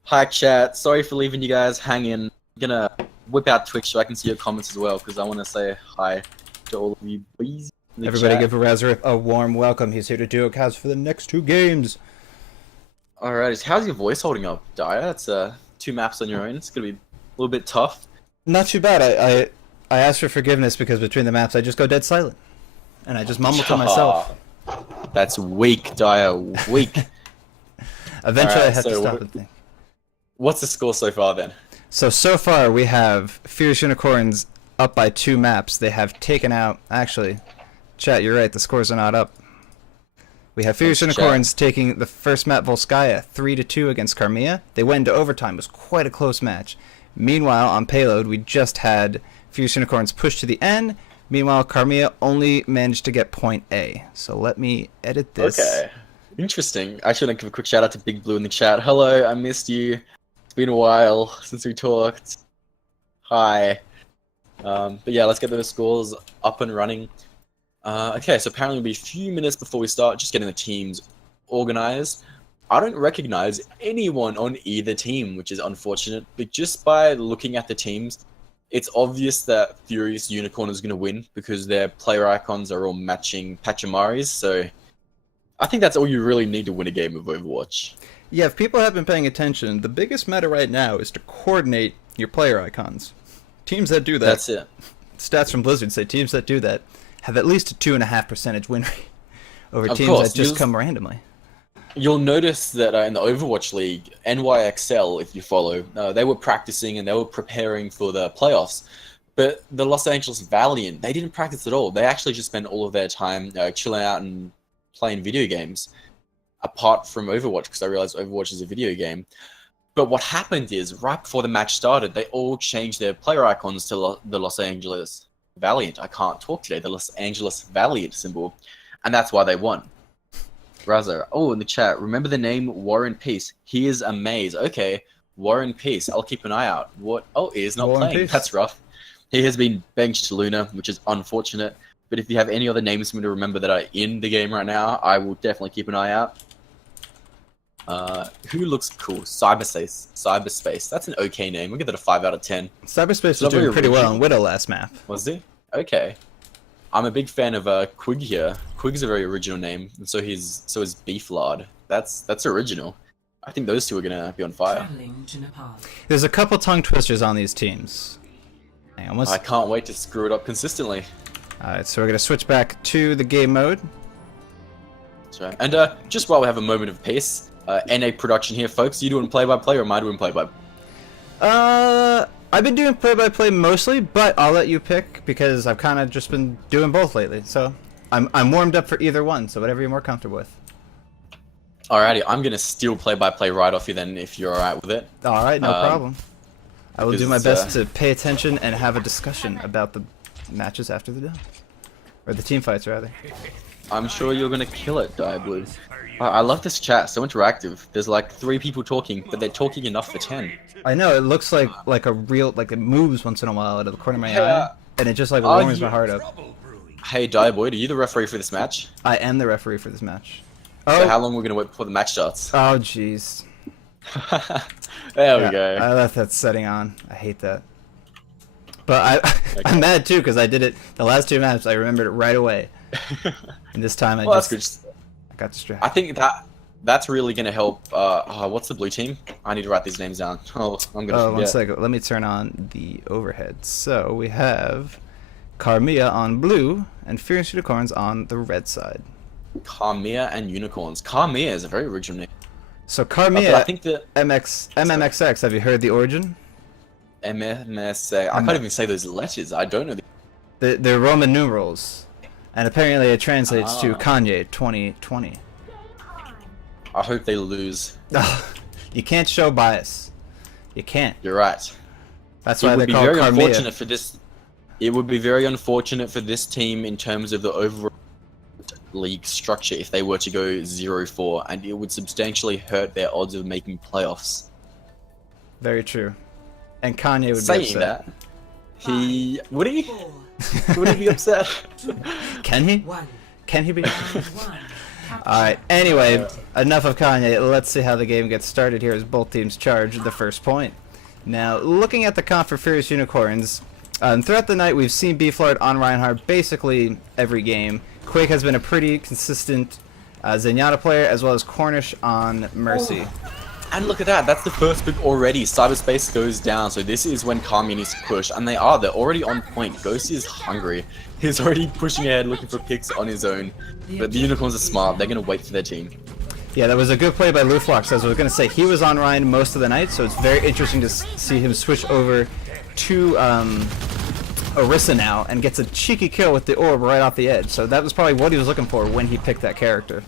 Hi, chat. Sorry for leaving you guys hanging. I'm gonna whip out Twitch so I can see your comments as well, because I want to say hi to all of you boys in the Everybody chat. give Razarip a warm welcome. He's here to duo cast for the next 2 games. Alright, how's your voice holding up, Daya? It's 2 maps on your own. It's gonna be a little bit tough. Not too bad. I asked for forgiveness because between the maps I just go dead silent. And I just mumble to myself. That's weak, Daya. Weak. Eventually Alright, I have so to stop and think. What's the score so far then? So far we have Fierce Unicorns up by 2 maps. They have taken out... Actually, chat, you're right. The scores are not up. We have Fierce Thanks, Unicorns taking the first map, Volskaya, 3-2 against Carmia. They went into overtime. It was quite a close match. Meanwhile, on Payload, we just had Fierce Unicorns push to the end. Meanwhile, Carmia only managed to get point A. So let me edit this. Okay. Interesting. I should give a quick shout out to Big Blue in the chat. Hello, I missed you. It's been a while since we talked. Hi. But yeah, let's get those scores up and running. Okay, so apparently it'll be a few minutes before we start just getting the teams organized. I don't recognize anyone on either team, which is unfortunate, but just by looking at the teams, it's obvious that Furious Unicorn is going to win because their player icons are all matching Pachamaris, so I think that's all you really need to win a game of Overwatch. Yeah, if people have been paying attention, the biggest matter right now is to coordinate your player icons. Teams that do that... That's it. Stats from Blizzard say teams that do that have at least a 2.5% win rate over Of teams course, that just come randomly. You'll notice that in the Overwatch League, MMXX, if you follow, they were practicing and they were preparing for the playoffs. But the Los Angeles Valiant, they didn't practice at all. They actually just spent all of their time chilling out and playing video games, apart from Overwatch, because I realized Overwatch is a video game. But what happened is, right before the match started, they all changed their player icons to the Los Angeles Valiant. I can't talk today. The Los Angeles Valiant symbol. And that's why they won. Razar. Oh, in the chat. Remember the name Warren Peace. He is a maze. Okay. Warren Peace. I'll keep an eye out. What? Oh, he is not Warren playing. Peace. That's rough. He has been benched to Luna, which is unfortunate. But if you have any other names for me to remember that are in the game right now, I will definitely keep an eye out. Who looks cool? Cyberspace. That's an okay name. We'll give that a 5 out of 10. Cyberspace was doing pretty well on Widow last map. Was he? Okay. I'm a big fan of Quig here. Quig's a very original name, and so is Beeflard. That's original. I think those two are gonna be on fire. Traveling to Nepal. There's a couple tongue twisters on these teams. Hang on, I can't wait to screw it up consistently. Alright, so we're gonna switch back to the game mode. That's right. And just while we have a moment of peace, NA production here, folks. You doing play-by-play or am I doing play-by-play? I've been doing play-by-play mostly, but I'll let you pick because I've kind of just been doing both lately. So I'm warmed up for either one. So whatever you're more comfortable with. Alrighty, I'm gonna steal play-by-play right off you then, if you're alright with it. All right, no problem. I will do my because, best to pay attention and have a discussion about the matches after the done, or the team fights rather. I'm sure you're gonna kill it, Direboyd. I love this chat, so interactive. There's like 3 people talking, but they're talking enough for 10. I know it looks like a real it moves once in a while out of the corner of my eye, and it just warms my heart up. Hey Direboyd, are you the referee for this match? I am the referee for this match. So how long are we gonna wait before the match starts? Oh jeez. There we go. I left that setting on. I hate that. But I'm mad too because I did it the last 2 maps. I remembered it right away, and this time I Well, that's good. got distracted. I think that's really gonna help. What's the blue team? I need to write these names down. Oh, I'm gonna forget. 1 second. Let me turn on the overhead. So we have Carmia on blue and Fierce Unicorns on the red side. Carmia and Unicorns. Carmia is a very original name. So Carmia, but I think that MMXX. Have you heard the origin? MMXX. I can't even say those letters. I don't know. They're Roman numerals, and apparently it translates to Ah. Kanye 2020. I hope they lose. You can't show bias. You can't. You're right. That's It why would they be call very Carmia. unfortunate for this. It would be very unfortunate for this team in terms of the overall league structure if they were to go 0-4, and it would substantially hurt their odds of making playoffs. Very true. And Kanye would be Saying upset. that, he would he? 4, Would he be upset? 2, Can he? 1. Can he be? Round 1. Alright, anyway, enough of Kanye. Let's see how the game gets started here as both teams charge the first point. Now, looking at the comp for Furious Unicorns, throughout the night we've seen Beeflard on Reinhardt basically every game. Quake has been a pretty consistent Zenyatta player, as well as Cornish on Mercy. And look at that, that's the first pick already. Cyberspace goes down, so this is when Carmia needs to push. And they're already on point. Ghost is hungry. He's already pushing ahead, looking for picks on his own. But the Unicorns are smart, they're going to wait for their team. Yeah, that was a good play by Luflox. As I was going to say, he was on Ryan most of the night, so it's very interesting to see him switch over to Orisa now, and gets a cheeky kill with the orb right off the edge. So that was probably what he was looking for when he picked that character.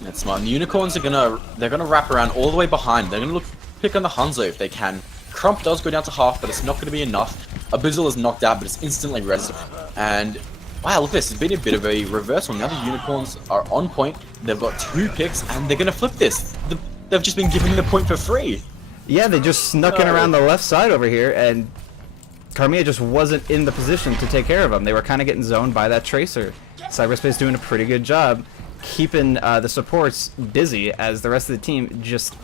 That's smart. And the Unicorns are gonna wrap around all the way behind. They're gonna pick on the Hanzo if they can. Crump does go down to half, but it's not gonna be enough. Abyssal is knocked out, but it's instantly rezzed. And wow, look at this. It's been a bit of a reversal. Now the Unicorns are on point. They've got 2 picks, and they're gonna flip this. They've just been given the point for free. Yeah, they just snuck in around the left side over here, and Carmia just wasn't in the position to take care of them. They were kind of getting zoned by that Tracer. Cyberspace doing a pretty good job keeping the supports busy as the rest of the team just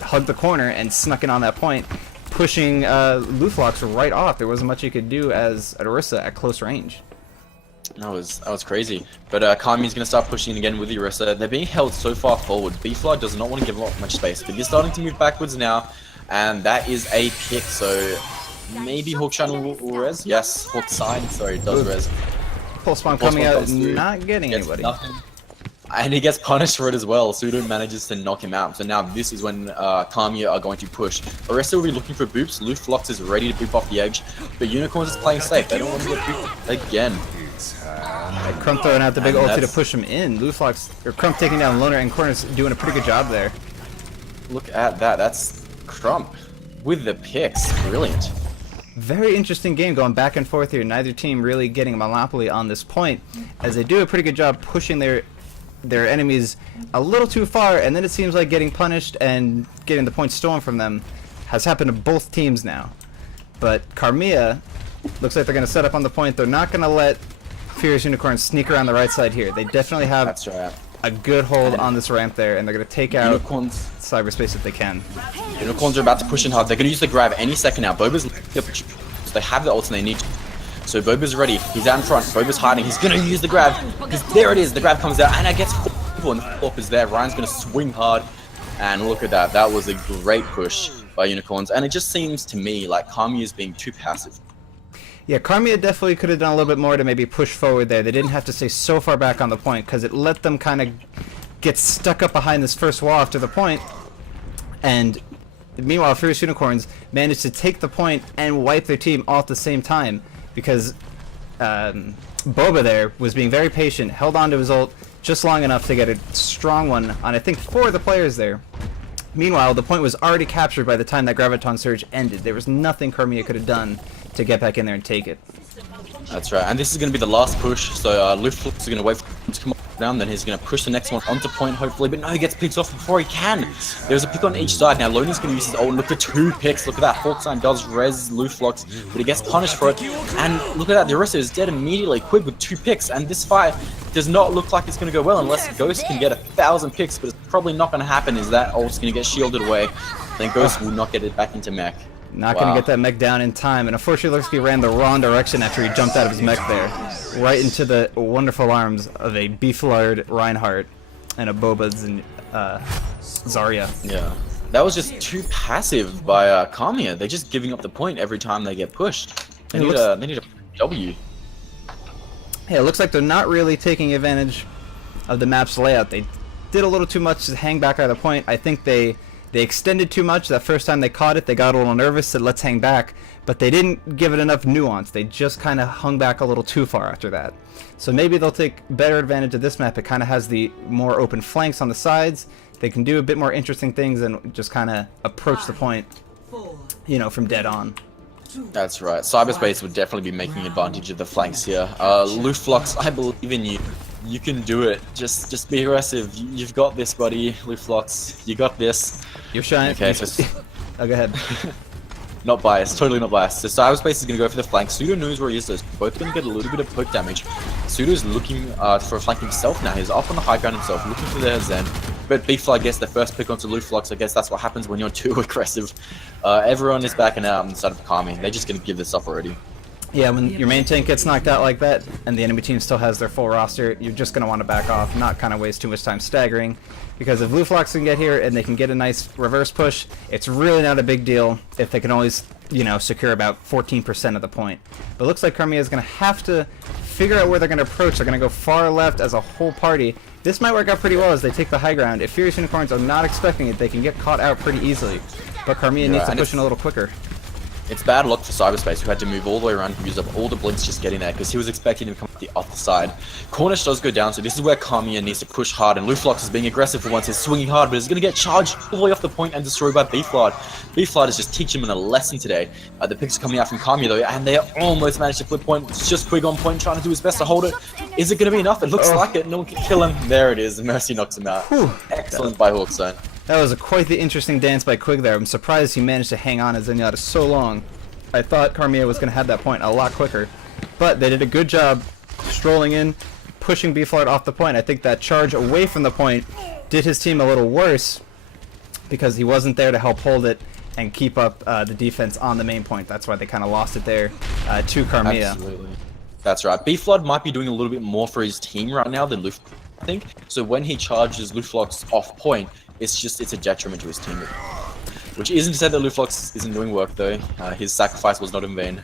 hugged the corner and snuck in on that point, pushing Luflox right off. There wasn't much you could do as Orisa at close range. That was crazy. But Carmia's going to start pushing again with the Orisa. They're being held so far forward. Beeflard does not want to give up much space, but he's starting to move backwards now, and that is a pick. So maybe Hawk Channel will res? Yes, Hawk side. Sorry, it does res. Pulse Spawn coming out, not getting anybody. Nothing. And he gets punished for it as well. Pseudo manages to knock him out. So now this is when Carmia are going to push. Orisa will be looking for boops. Luflox is ready to boop off the edge. But Unicorns is playing safe. They don't want to get booped again. Crump throwing out the big ulti to push him in. Luflox, or Crump taking down Loner, and Corner's doing a pretty good job there. Look at that. That's Crump with the picks. Brilliant. Very interesting game going back and forth here. Neither team really getting a monopoly on this point, as they do a pretty good job pushing their enemies a little too far, and then it seems like getting punished and getting the points stolen from them has happened to both teams now. But Carmia looks like they're going to set up on the point. They're not going to let Furious Unicorn sneak around the right side here. They definitely have a good hold on this ramp there, and they're going to take out Cyberspace if they can. Unicorns are about to push in hard. They're going to use the grab any second now. Boba's they have the ult and they need to. So Boba's ready. He's out in front. Boba's hiding. He's going to use the grab. Because there it is. The grab comes out and it gets 4 people and the flop is there. Ryan's going to swing hard. And look at that. That was a great push by Unicorns. And it just seems to me like Carmia is being too passive. Yeah, Carmia definitely could have done a little bit more to maybe push forward there. They didn't have to stay so far back on the point because it let them kind of get stuck up behind this first wall after the point. And meanwhile, Furious Unicorns managed to take the point and wipe their team all at the same time, because Boba there was being very patient, held on to his ult just long enough to get a strong one on, I think, 4 of the players there. Meanwhile, the point was already captured by the time that Graviton Surge ended. There was nothing Carmia could have done to get back in there and take it. That's right, and this is going to be the last push, so Luflox is going to wait for him to come down, then he's going to push the next one onto point, hopefully, but no, he gets picked off before he can. There's a pick on each side. Now Loney's going to use his ult. Look at 2 picks. Look at that. Hawksign does res Luflox, but he gets punished for it. And look at that. The Orisa is dead immediately, quick with 2 picks, and this fight does not look like it's going to go well unless Ghost can get 1,000 picks, but it's probably not going to happen, is that ult's going to get shielded away. Then Ghost will not get it back into mech. Not going to get that mech down in time, and unfortunately Lurksky ran the wrong direction after he jumped out of his mech there. Right into the wonderful arms of a Beeflard Reinhardt and a Boba Zarya. Yeah. That was just too passive by Carmia. They're just giving up the point every time they get pushed. They need a W. Yeah, it looks like they're not really taking advantage of the map's layout. They did a little too much to hang back out of the point. I think they extended too much. That first time they caught it, they got a little nervous, said let's hang back, but they didn't give it enough nuance. They just kind of hung back a little too far after that. So maybe they'll take better advantage of this map. It kind of has the more open flanks on the sides. They can do a bit more interesting things and just kind of approach the point, you know, from dead on. That's right. Cyberspace would definitely be making advantage of the flanks here. Luflox, I believe in you. You can do it. Just be aggressive. You've got this, buddy. Luflox, you got this. You're shining. Okay, so oh, go ahead. Not biased, totally not biased. So Cyberspace is going to go for the flank. Pseudo knows where he is, so both going to get a little bit of poke damage. Pseudo's looking for a flank himself now. He's up on the high ground himself, looking for the Zen. But Beefly gets the first pick onto Luflox. I guess that's what happens when you're too aggressive. Everyone is backing out on the side of Carmia. They're just going to give this up already. Yeah, when your main tank gets knocked out like that, and the enemy team still has their full roster, you're just going to want to back off, not kind of waste too much time staggering. Because if Luflox can get here and they can get a nice reverse push, it's really not a big deal if they can always, you know, secure about 14% of the point. But it looks like Carmia is going to have to figure out where they're going to approach. They're going to go far left as a whole party. This might work out pretty well as they take the high ground. If Furious Unicorns are not expecting it, they can get caught out pretty easily. But Carmia needs to push in a little quicker. It's bad luck for Cyberspace, who had to move all the way around and use up all the blinks just getting there, because he was expecting to come up the other side. Cornish does go down, so this is where Carmia needs to push hard, and Luflox is being aggressive for once. He's swinging hard, but he's going to get charged all the way off the point and destroyed by Beeflard. Beeflard is just teaching him a lesson today. The picks are coming out from Carmia, though, and they almost managed to flip point. It's just Quig on point, trying to do his best to hold it. Is it going to be enough? It looks like it. No one can kill him. There it is. Mercy knocks him out. Whew. Excellent by Hawkstone. That was quite the interesting dance by Quig there. I'm surprised he managed to hang on as Zenyatta so long. I thought Carmia was going to have that point a lot quicker, but they did a good job strolling in, pushing Beeflard off the point. I think that charge away from the point did his team a little worse because he wasn't there to help hold it and keep up the defense on the main point. That's why they kind of lost it there to Carmia. Absolutely. That's right. Beeflard might be doing a little bit more for his team right now than Luflox, I think. So when he charges Luflox off point, it's a detriment to his team. Which isn't to say that Luflox isn't doing work, though. His sacrifice was not in vain.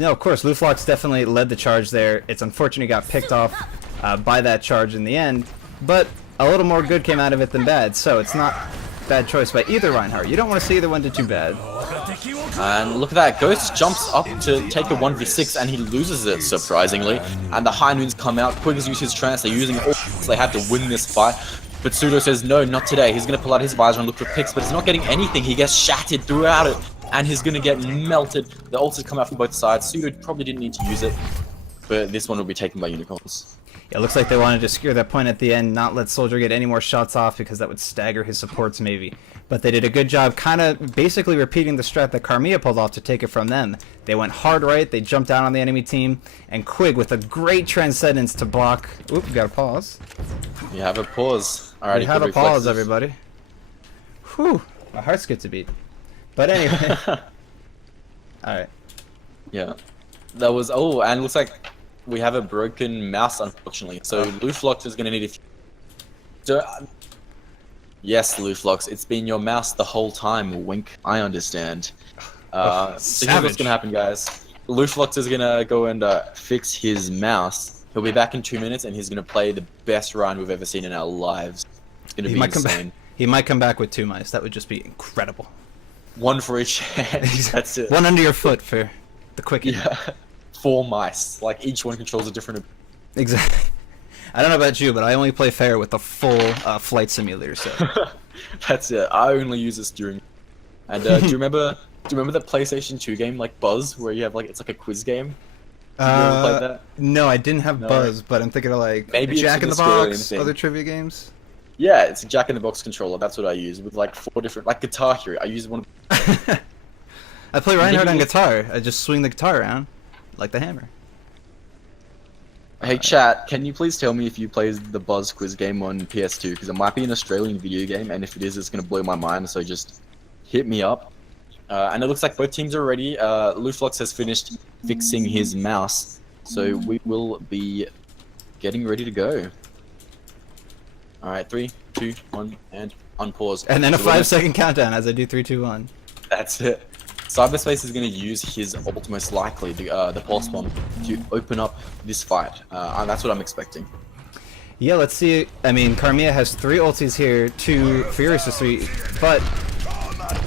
No, of course, Luflox definitely led the charge there. It's unfortunate he got picked off by that charge in the end, but a little more good came out of it than bad, so it's not bad choice by either Reinhardt. You don't want to see either one do too bad. And look at that, Ghost jumps up to take a 1v6 and he loses it, surprisingly. And the High Noons come out, Quig has used his trance, they're using all they have to win this fight. But Pseudo says, no, not today. He's going to pull out his visor and look for picks, but he's not getting anything. He gets shattered throughout it, and he's going to get melted. The ults have come out from both sides. Pseudo probably didn't need to use it, but this one will be taken by Unicorns. Yeah, it looks like they wanted to secure that point at the end, not let Soldier get any more shots off because that would stagger his supports maybe. But they did a good job kind of basically repeating the strat that Carmia pulled off to take it from them. They went hard right, they jumped down on the enemy team, and Quig with a great transcendence to block. Oop, we got a pause. You have a pause. Alright, we have a pause, everybody. Whew, my heart skipped a beat. But anyway. Alright. Yeah. That was, oh, and it looks like we have a broken mouse, unfortunately. So Luflox is going to need a... Yes, Luflox, it's been your mouse the whole time, wink. I understand. So here's what's going to happen, guys. Luflox is going to go and fix his mouse. He'll be back in 2 minutes, and he's going to play the best run we've ever seen in our lives. It's going to be insane. He might come back with 2 mice. That would just be incredible. One for each hand. That's it. One under your foot for the quick. Yeah. 4 mice. Like, each one controls a different... Exactly. I don't know about you, but I only play fair with the full flight simulator set. That's it. I only use this during... And do you remember the PlayStation 2 game, like Buzz, where you have, like, it's like a quiz game? You ever played that? No, I didn't have Buzz, but I'm thinking of, like, maybe Jack in the Box, other trivia games. Yeah, it's a Jack in the Box controller. That's what I use with like 4 different, like Guitar Hero. I use one of... I play Reinhardt on guitar. I just swing the guitar around like the hammer. Hey chat, can you please tell me if you play the Buzz quiz game on PS2? Because it might be an Australian video game, and if it is, it's going to blow my mind, so just hit me up. And it looks like both teams are ready. Luflox has finished fixing his mouse, so we will be getting ready to go. Alright, 3, 2, 1, and unpause. And then a 5-second countdown as I do 3, 2, 1. That's it. Cyberspace is going to use his ult most likely, the pulse bomb, to open up this fight. And that's what I'm expecting. Yeah, let's see. I mean, Carmia has 3 ultis here, 2 Furious is 3, but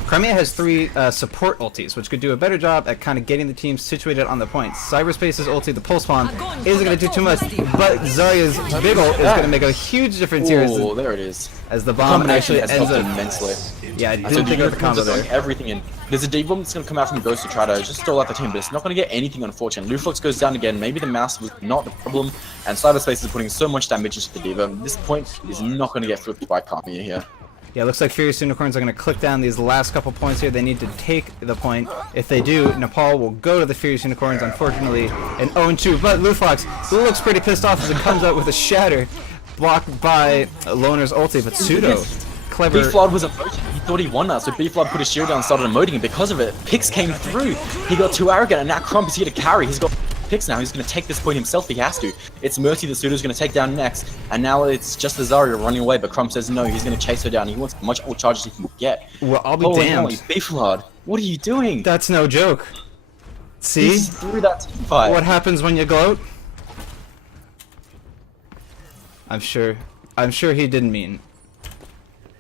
Carmia has 3 support ultis, which could do a better job at kind of getting the team situated on the points. Cyberspace's ulti, the pulse bomb, isn't going to do too much, but Zarya's big ult is going to make a huge difference here. Oh, there it is. As the bomb actually ends up immensely. Yeah, I didn't think of the combo there. Everything in. There's a D-bomb that's going to come out from Ghost to try to just stall out the team, but it's not going to get anything, unfortunately. Luflox goes down again. Maybe the mouse was not the problem, and Cyberspace is putting so much damage into the D.Va. This point is not going to get flipped by Carmia here. Yeah, it looks like Furious Unicorns are going to click down these last couple points here. They need to take the point. If they do, Nepal will go to the Furious Unicorns, unfortunately, an 0-2. But Lufox looks pretty pissed off as it comes out with a shatter, blocked by Loner's ulti, but Pseudo, clever. B-Flood was emoting. He thought he won that, so B-Flood put his shield down and started emoting, and because of it, Pix came through. He got too arrogant, and now Crump is here to carry. He's got Pix now. He's going to take this point himself if he has to. It's Mercy that Pseudo's going to take down next, and now it's just the Zarya running away, but Crump says no, he's going to chase her down. He wants as much ult charge as he can get. Well, I'll be Holy damned. moly, B-Flood, what are you doing? That's no joke. See? He's through that team fight. What happens when you gloat? I'm sure he didn't mean.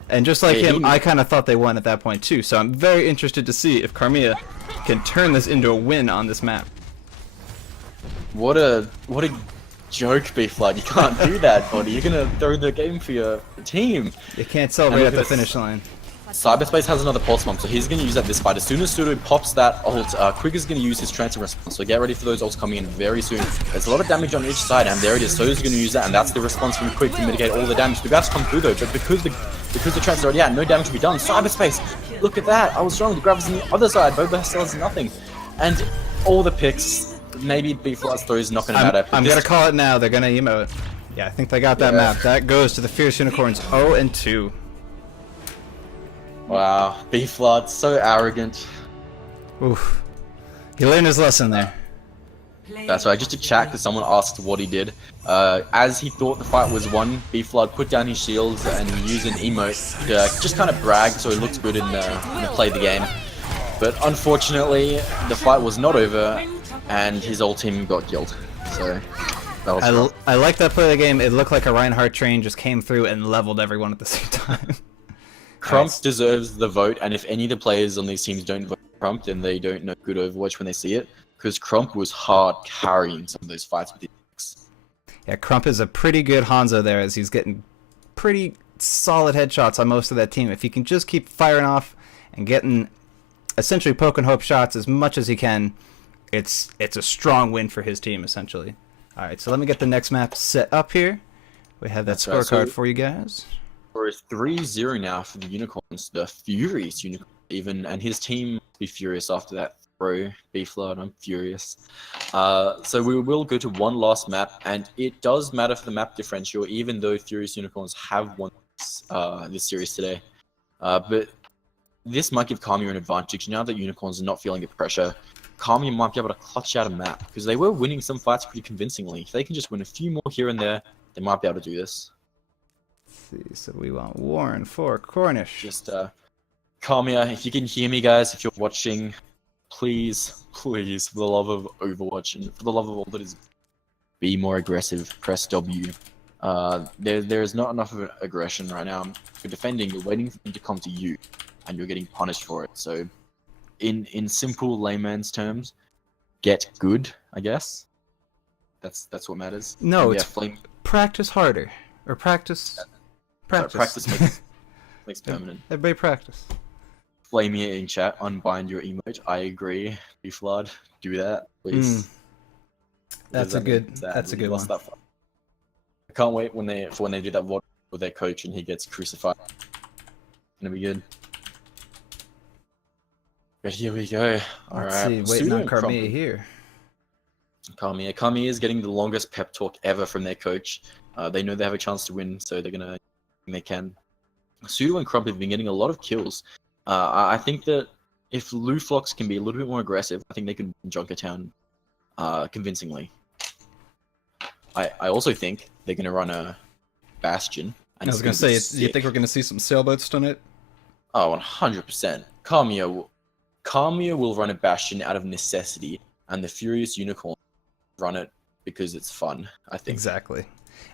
And just like him, I kind of thought they won at that point too. So I'm very interested to see if Carmia can turn this into a win on this map. What a joke, B-Flood. You can't do that, buddy. You're gonna throw the game for your team. You can't celebrate at the finish line. Cyberspace has another pulse bomb, so he's going to use that this fight. As soon as Pseudo pops that ult, Quick is going to use his transfer response, so get ready for those ults coming in very soon. There's a lot of damage on each side, and there it is. So's going to use that, and that's the response from Quick to mitigate all the damage. The grabs come through though, but because the transfer's already out, no damage will be done. Cyberspace, look at that. I was wrong. The grab is on the other side. Boba still has nothing. And all the picks, maybe B-Flood's throw is not going to matter. I'm going to call it now. They're going to emote. Yeah, I think they got that map. That goes to the Fierce Unicorns 0-2. Wow, B-Flood, so arrogant. Oof. He learned his lesson there. That's right, just to chat because someone asked what he did. As he thought the fight was won, B-Flood put down his shields and used an emote to just kind of brag so he looks good in the play of the game. But unfortunately, the fight was not over and his whole team got killed. So, that was rough. I like that play of the game. It looked like a Reinhardt train just came through and leveled everyone at the same time. Crump deserves the vote, and if any of the players on these teams don't vote for Crump, then they don't know good Overwatch when they see it, because Crump was hard carrying some of those fights with his. Yeah, Crump is a pretty good Hanzo there as he's getting pretty solid headshots on most of that team. If he can just keep firing off and getting essentially poke and hope shots as much as he can, it's a strong win for his team, essentially. Alright, so let me get the next map set up here. We have that scorecard for you guys. We're 3-0 now for the Unicorns, the Furious Unicorns even, and his team must be furious after that throw. B-Flood, I'm furious. So we will go to one last map, and it does matter for the map differential, even though Furious Unicorns have won this series today. But this might give Carmia an advantage. Now that Unicorns are not feeling the pressure, Carmia might be able to clutch out a map, because they were winning some fights pretty convincingly. If they can just win a few more here and there, they might be able to do this. See, so we want Warren for Cornish. Just Carmia, if you can hear me, guys, if you're watching, please, for the love of Overwatch and for the love of all that is, be more aggressive. Press W. There is not enough of aggression right now. You're defending, you're waiting for them to come to you, and you're getting punished for it. So, in simple layman's terms, get good, I guess. That's what matters. No, and it's practice harder or practice. Practice makes permanent. Everybody practice. Flamia in chat, unbind your emote. I agree. B-Flood, do that, please. That's a good one. I can't wait when they do that VOD with their coach and he gets crucified. It's gonna be good. But here we go. Alright. Let's see, waiting on Carmia here. Carmia is getting the longest pep talk ever from their coach. They know they have a chance to win, so they're gonna. They can. Pseudo and Crump have been getting a lot of kills. I think that if Lufox can be a little bit more aggressive, I think they could win Junkertown convincingly. I also think they're going to run a Bastion. And I was going to say, you think we're going to see some sailboats tonight? Oh, 100%. Carmia will run a Bastion out of necessity, and the Furious Unicorn run it because it's fun, I think. Exactly.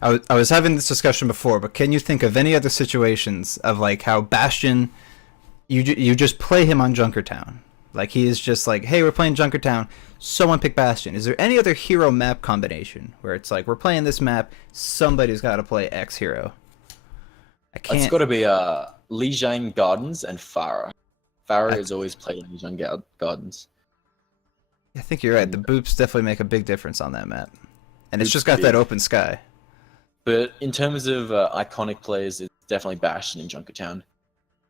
I was having this discussion before, but can you think of any other situations of like how Bastion, you just play him on Junkertown? Like he is just like, hey, we're playing Junkertown, someone pick Bastion. Is there any other hero map combination where it's like, we're playing this map, somebody's got to play X hero? I can't. It's got to be Lijiang Gardens and Pharah. Pharah is always playing Lijiang Gardens. I think you're right. The boops definitely make a big difference on that map. And it's just got that open sky. But in terms of iconic players, it's definitely Bastion in Junkertown.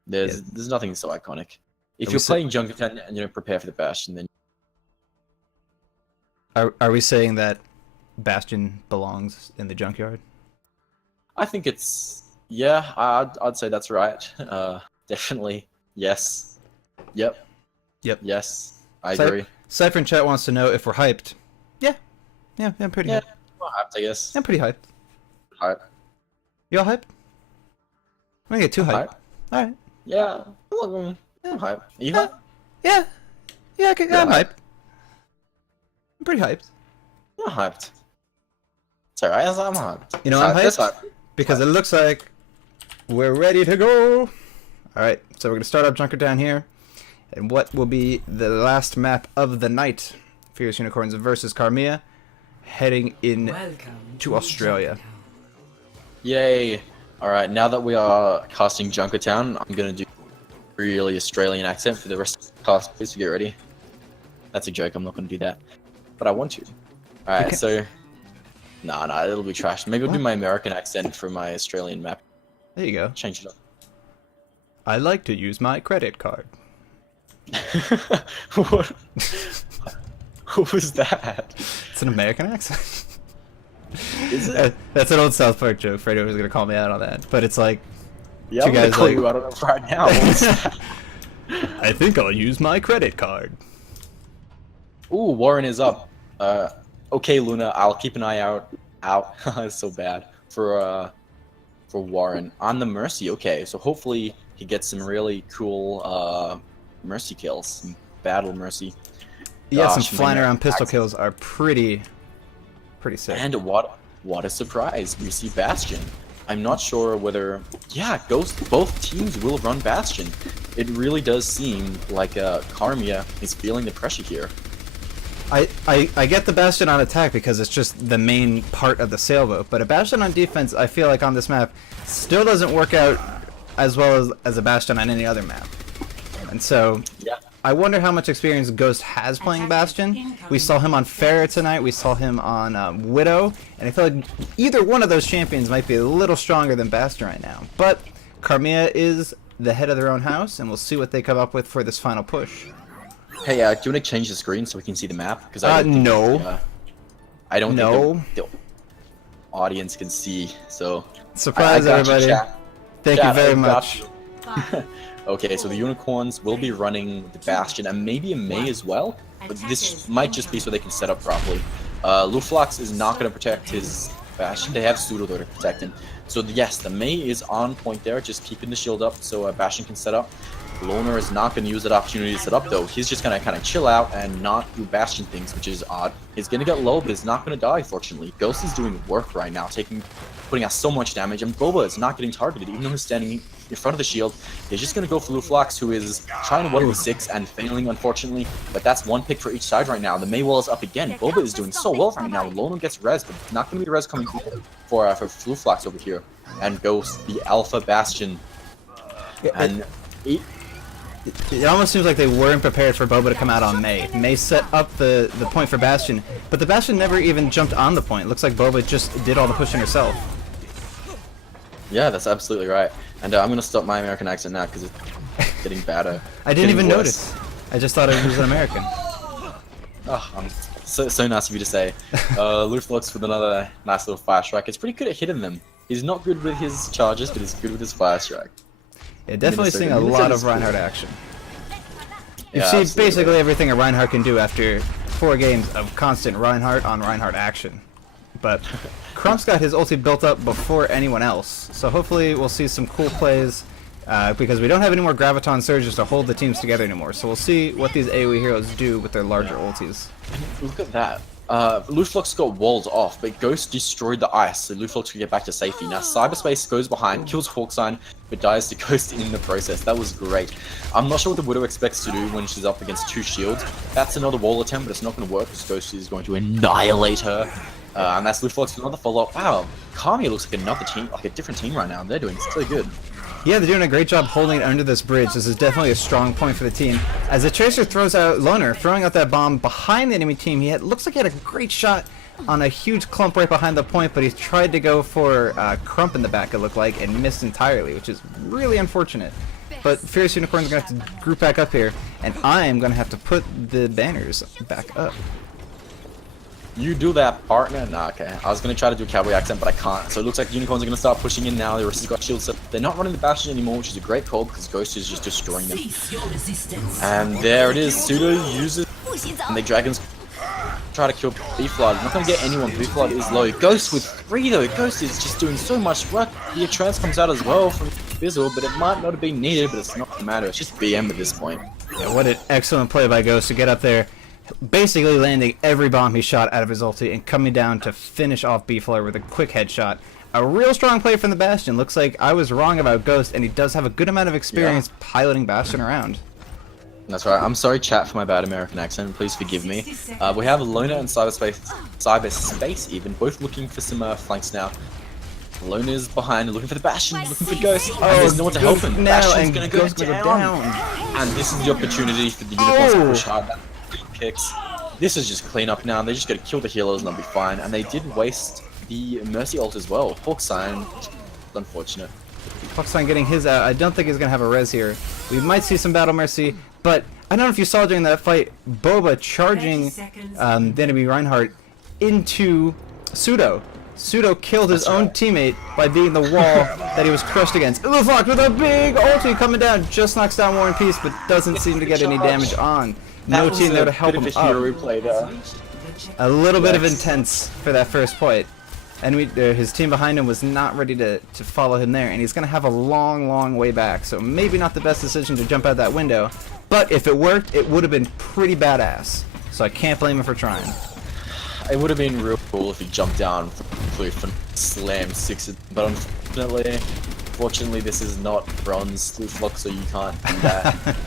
There's nothing so iconic. If Are we you're sa- playing Junkertown and you don't prepare for the Bastion, then Are we saying that Bastion belongs in the junkyard? I think it's I'd say that's right. Definitely yes. Yep. Yep. Yes. I Cy- agree. Cypher in chat wants to know if we're hyped. Yeah, I'm pretty Yeah. hyped. Well, hyped, I guess. I'm pretty hyped. Hype. You all hyped? I'm gonna get too hyped. Hype. Alright. Yeah. I'm hype. Are you hype? Yeah. Yeah, okay, Yeah, I'm hyped. hyped. I'm pretty hyped. I'm hyped. It's alright. I'm hyped. You know I'm That's hyped? Because it looks like we're ready to go. Alright, so we're gonna start up Junkertown here. And what will be the last map of the night? Fierce Unicorns versus Carmia, heading in Welcome to Australia. Yay! Alright, now that we are casting Junkertown, I'm gonna do a really Australian accent for the rest of the cast. Please get ready. That's a joke, I'm not gonna do that. But I want to. Alright, Okay. so... Nah, it'll be trash. Maybe I'll do my American accent for my Australian map. There you go. Change it up. I like to use my credit card. What? What was that? It's an American accent. Is it? That's an old South Park joke. Fredo was gonna call me out on that, but it's like, Yeah, two I'm gonna guys call like- you out on it right now. What was that? I think I'll use my credit card. Ooh, Warren is up. Okay, Luna, I'll keep an eye out. It's so bad for Warren on the Mercy. Okay, so hopefully he gets some really cool Mercy kills, some battle Mercy. Yeah, some Gosh, flying man, around pistol accent. kills are pretty sick. And what a surprise! We see Bastion. I'm not sure whether Ghost. Both teams will run Bastion. It really does seem like Carmia is feeling the pressure here. I get the Bastion on attack because it's just the main part of the sailboat, but a Bastion on defense, I feel like on this map, still doesn't work out as well as a Bastion on any other map. And so, Yeah. I wonder how much experience Ghost has playing Bastion. We saw him on Pharah tonight, we saw him on Widow, and I feel like either one of those champions might be a little stronger than Bastion right now. But Carmia is the head of their own house, and we'll see what they come up with for this final push. Hey, do you want to change the screen so we can see the map? Because I don't think no. I don't No. think the audience can see. So Surprise, I got you, everybody. chat. Thank you Chat, very I got much. you. Okay, so the Unicorns will be running the Bastion and maybe a May as well, but this might just be so they can set up properly. Luflox is not going to protect his Bastion. They have Pseudo though to protect him. So yes, the May is on point there, just keeping the shield up so Bastion can set up. Loner is not going to use that opportunity to set up though. He's just going to kind of chill out and not do Bastion things, which is odd. He's going to get low, but he's not going to die, fortunately. Ghost is doing work right now, putting out so much damage, and Boba is not getting targeted, even though he's standing in front of the shield. He's just going to go for Luflox, who is trying to 1v6 and failing, unfortunately, but that's one pick for each side right now. The Mei wall is up again. Boba is doing so well right now. Loner gets res, but it's not going to be the res coming for Luflox over here. And Ghost, the Alpha Bastion. And It almost seems like they weren't prepared for Boba to come out on Mei. Mei set up the point for Bastion, but the Bastion never even jumped on the point. Looks like Boba just did all the pushing herself. yeah, that's absolutely right. And I'm going to stop my American accent now because it's getting badder. I didn't even Getting worse. notice. I just thought it was an American. Oh, so nice of you to say. Luflox with another nice little fire strike. It's pretty good at hitting them. He's not good with his charges, but he's good with his fire strike. Yeah, definitely Minnesota. seeing a lot Minnesota's of Reinhardt action. You Yeah, see absolutely. basically everything a Reinhardt can do after 4 games of constant Reinhardt on Reinhardt action. But Crump's got his ulti built up before anyone else, so hopefully we'll see some cool plays because we don't have any more Graviton Surges to hold the teams together anymore, so we'll see what these AoE heroes do with their larger ultis. Look at that. Luflox got walled off, but Ghost destroyed the ice, so Luflox could get back to safety. Now Cyberspace goes behind, kills Hawksign, but dies to Ghost in the process. That was great. I'm not sure what the Widow expects to do when she's up against 2 shields. That's another wall attempt, but it's not going to work because Ghost is going to annihilate her. And that's Luflox for another follow-up. Wow, Carmia looks like another team, like a different team right now. They're doing so good. Yeah, they're doing a great job holding it under this bridge. This is definitely a strong point for the team. As the Tracer throws out Loner, throwing out that bomb behind the enemy team, looks like he had a great shot on a huge clump right behind the point, but he tried to go for Crump in the back, it looked like, and missed entirely, which is really unfortunate. but Furious Unicorn's going to have to group back up here, and I'm going to have to put the banners back up. You do that, partner. Nah, okay. I was gonna try to do a cowboy accent, but I can't. So it looks like the Unicorns are gonna start pushing in now. The rest has got shields up. They're not running the Bastion anymore, which is a great call because Ghost is just destroying them. And there it is. Pseudo uses, and the Dragons try to kill B-Flood. Not gonna get anyone. B-Flood is low. Ghost with 3 though. Ghost is just doing so much work. The trance comes out as well from Bizzle, but it might not have been needed. But it's not a matter. It's just BM at this point. Yeah, what an excellent play by Ghost to get up there. Basically landing every bomb he shot out of his ulti and coming down to finish off B-Flare with a quick headshot. A real strong play from the Bastion. Looks like I was wrong about Ghost, and he does have a good amount of experience piloting Bastion around. That's right. I'm sorry, chat, for my bad American accent. Please forgive me. We have Lona and Cyberspace even, both looking for some flanks now. Lona's behind, looking for the Bastion, looking for Ghost. Oh, and there's no one to help him. Bastion's gonna go down. And this is the opportunity for the Unicorns to push hard. Picks. This is just clean up now. They just got to kill the healers and they'll be fine. And they did waste the Mercy ult as well. Hawksign, unfortunate. Hawksign getting his out. I don't think he's going to have a res here. We might see some Battle Mercy, but I don't know if you saw during that fight, Boba charging the enemy Reinhardt into Pseudo. Pseudo killed his own teammate by being the wall that he was crushed against. Luflock with a big ulti coming down. Just knocks down War and Peace, but doesn't seem to get any damage on. No team there to help him up. A little bit of intense for that first point. And his team behind him was not ready to follow him there. And he's going to have a long, long way back. So maybe not the best decision to jump out that window. But if it worked, it would have been pretty badass. So I can't blame him for trying. It would have been real cool if he jumped down from the cliff and slammed 6. But unfortunately, this is not bronze Luflock, so you can't do that.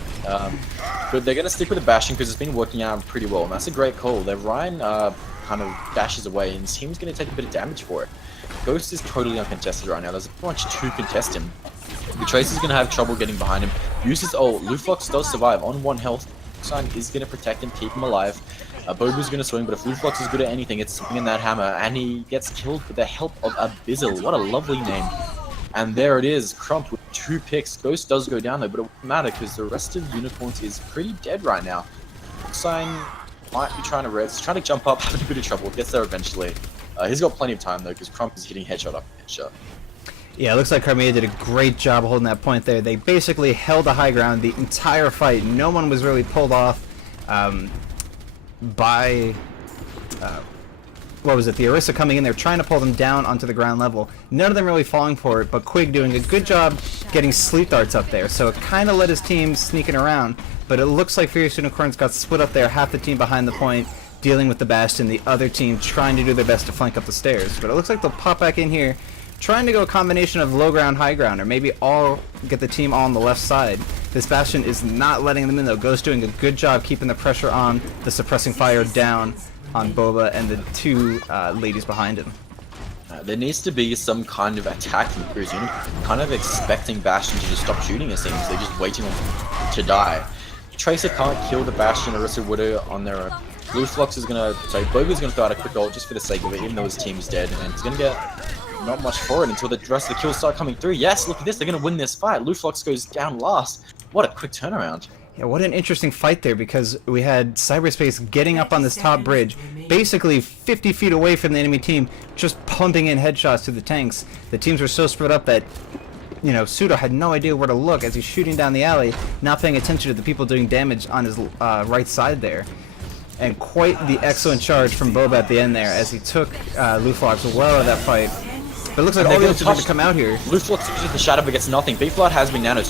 But they're going to stick with the Bastion because it's been working out pretty well, and that's a great call. Their Ryan kind of dashes away, and his team's going to take a bit of damage for it. Ghost is totally uncontested right now. There's pretty much 2 contest him. The Tracer's going to have trouble getting behind him. Uses ult. Luflox does survive on 1 health. Sign is going to protect him, keep him alive. Bobu's going to swing, but if Luflox is good at anything, it's swinging that hammer, and he gets killed with the help of a Bizzle. What a lovely name. And there it is, Crump with 2 picks. Ghost does go down though, but it won't matter because the rest of Unicorns is pretty dead right now. Sign might be trying to res, trying to jump up, having a bit of trouble, gets there eventually. He's got plenty of time though because Crump is hitting headshot up headshot. Yeah, it looks like Carmia did a great job holding that point there. They basically held the high ground the entire fight. No one was really pulled off by... what was it, the Orisa coming in there trying to pull them down onto the ground level. None of them really falling for it, but Quig doing a good job getting sleep darts up there, so it kind of let his team sneaking around, but it looks like Furious Unicorns got split up there, half the team behind the point, dealing with the Bastion, the other team trying to do their best to flank up the stairs. But it looks like they'll pop back in here, trying to go a combination of low ground, high ground, or maybe all get the team all on the left side. This Bastion is not letting them in though. Ghost doing a good job keeping the pressure on, the suppressing fire down on Boba and the 2 ladies behind him. There needs to be some kind of attack from Furious Unicorn, kind of expecting Bastion to just stop shooting, it seems. They're just waiting to die. Tracer can't kill the Bastion, Orisa would on their own. Luflox is gonna, Boba's gonna throw out a quick ult just for the sake of it, even though his team's dead, and he's gonna get not much for it until the rest of the kills start coming through. Yes, look at this, they're gonna win this fight. Luflox goes down last. What a quick turnaround. Yeah, what an interesting fight there, because we had Cyberspace getting up on this top bridge, basically 50 feet away from the enemy team, just pumping in headshots to the tanks. The teams were so spread up that, you know, Pseudo had no idea where to look as he's shooting down the alley, not paying attention to the people doing damage on his right side there. And quite the excellent charge from Boba at the end there, as he took Luflox well out of that fight. But it looks like all the ults are going to come out here. Luflox uses the shadow but gets nothing. B-Flood has been nano.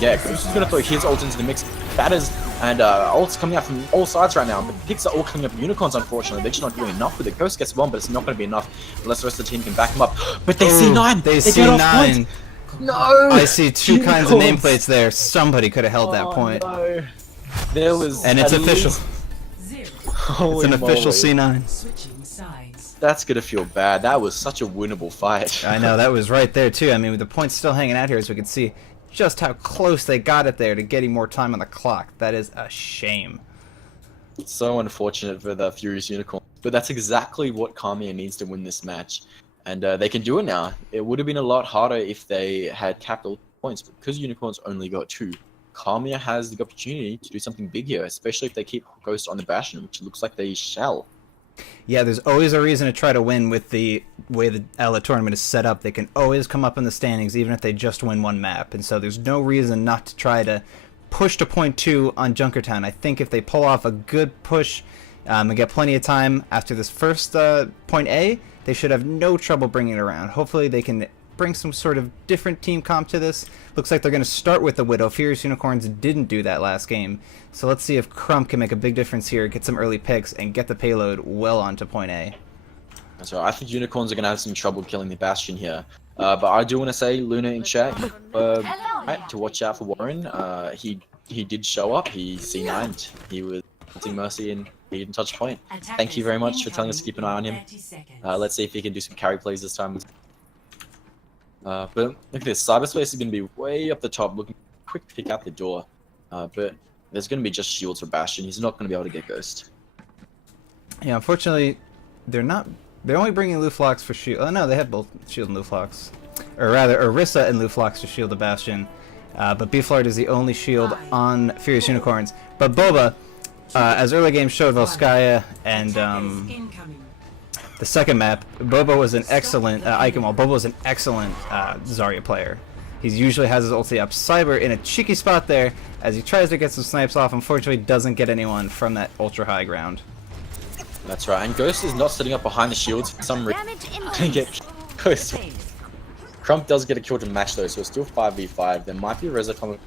Yeah, Ghost is going to throw his ult into the mix. Batters and ults coming out from all sides right now. But picks are all coming up Unicorns, unfortunately. They're just not doing enough with it. Ghost gets 1, but it's not going to be enough unless the rest of the team can back him up. But they see 9! They see 9! No! I see 2 kinds of nameplates there. Somebody could have held that point. No. There was and it's official. Holy it's an official moly. C9. That's gonna feel bad. That was such a winnable fight. I know, that was right there too. I mean, with the points still hanging out here, as we can see just how close they got it there to getting more time on the clock. That is a shame. So unfortunate for the Furious Unicorn. But that's exactly what Carmia needs to win this match. And they can do it now. It would have been a lot harder if they had capped points, but because Unicorns only got 2, Carmia has the opportunity to do something big here, especially if they keep Ghost on the Bastion, which looks like they shall. Yeah, there's always a reason to try to win with the way the Owlet tournament is set up. They can always come up in the standings even if they just win one map, and so there's no reason not to try to push to point 2 on Junkertown. I think if they pull off a good push and get plenty of time after this first point A, they should have no trouble bringing it around. Hopefully they can bring some sort of different team comp to this. Looks like they're going to start with the Widow. Furious Unicorns didn't do that last game. So let's see if Crump can make a big difference here, get some early picks, and get the payload well onto point A. That's right. I think Unicorns are going to have some trouble killing the Bastion here. But I do want to say, Luna in chat, to watch out for Warren. He did show up. He C9'd. He was hunting Mercy and he didn't touch point. Thank you very much for telling us to keep an eye on him. Let's see if he can do some carry plays this time. But look at this, Cyberspace is going to be way up the top, looking quick pick out the door. But there's going to be just shields for Bastion. He's not going to be able to get Ghost. Yeah, unfortunately, they're only bringing Luflox for shield. Oh no, they have both shield and Luflox. Or rather, Orisa and Luflox to shield the Bastion. But Beeflard is the only shield on Furious Unicorns. But Boba, as early games showed, Volskaya and the second map, Boba was an excellent Eichenwalde. Boba was an excellent Zarya player. He usually has his ulti up. Cyber in a cheeky spot there as he tries to get some snipes off. Unfortunately, doesn't get anyone from that ultra high ground. That's right, and Ghost is not sitting up behind the shields for some reason. Get Ghost. Crump does get a kill to match though, so it's still 5v5. There might be a Reza coming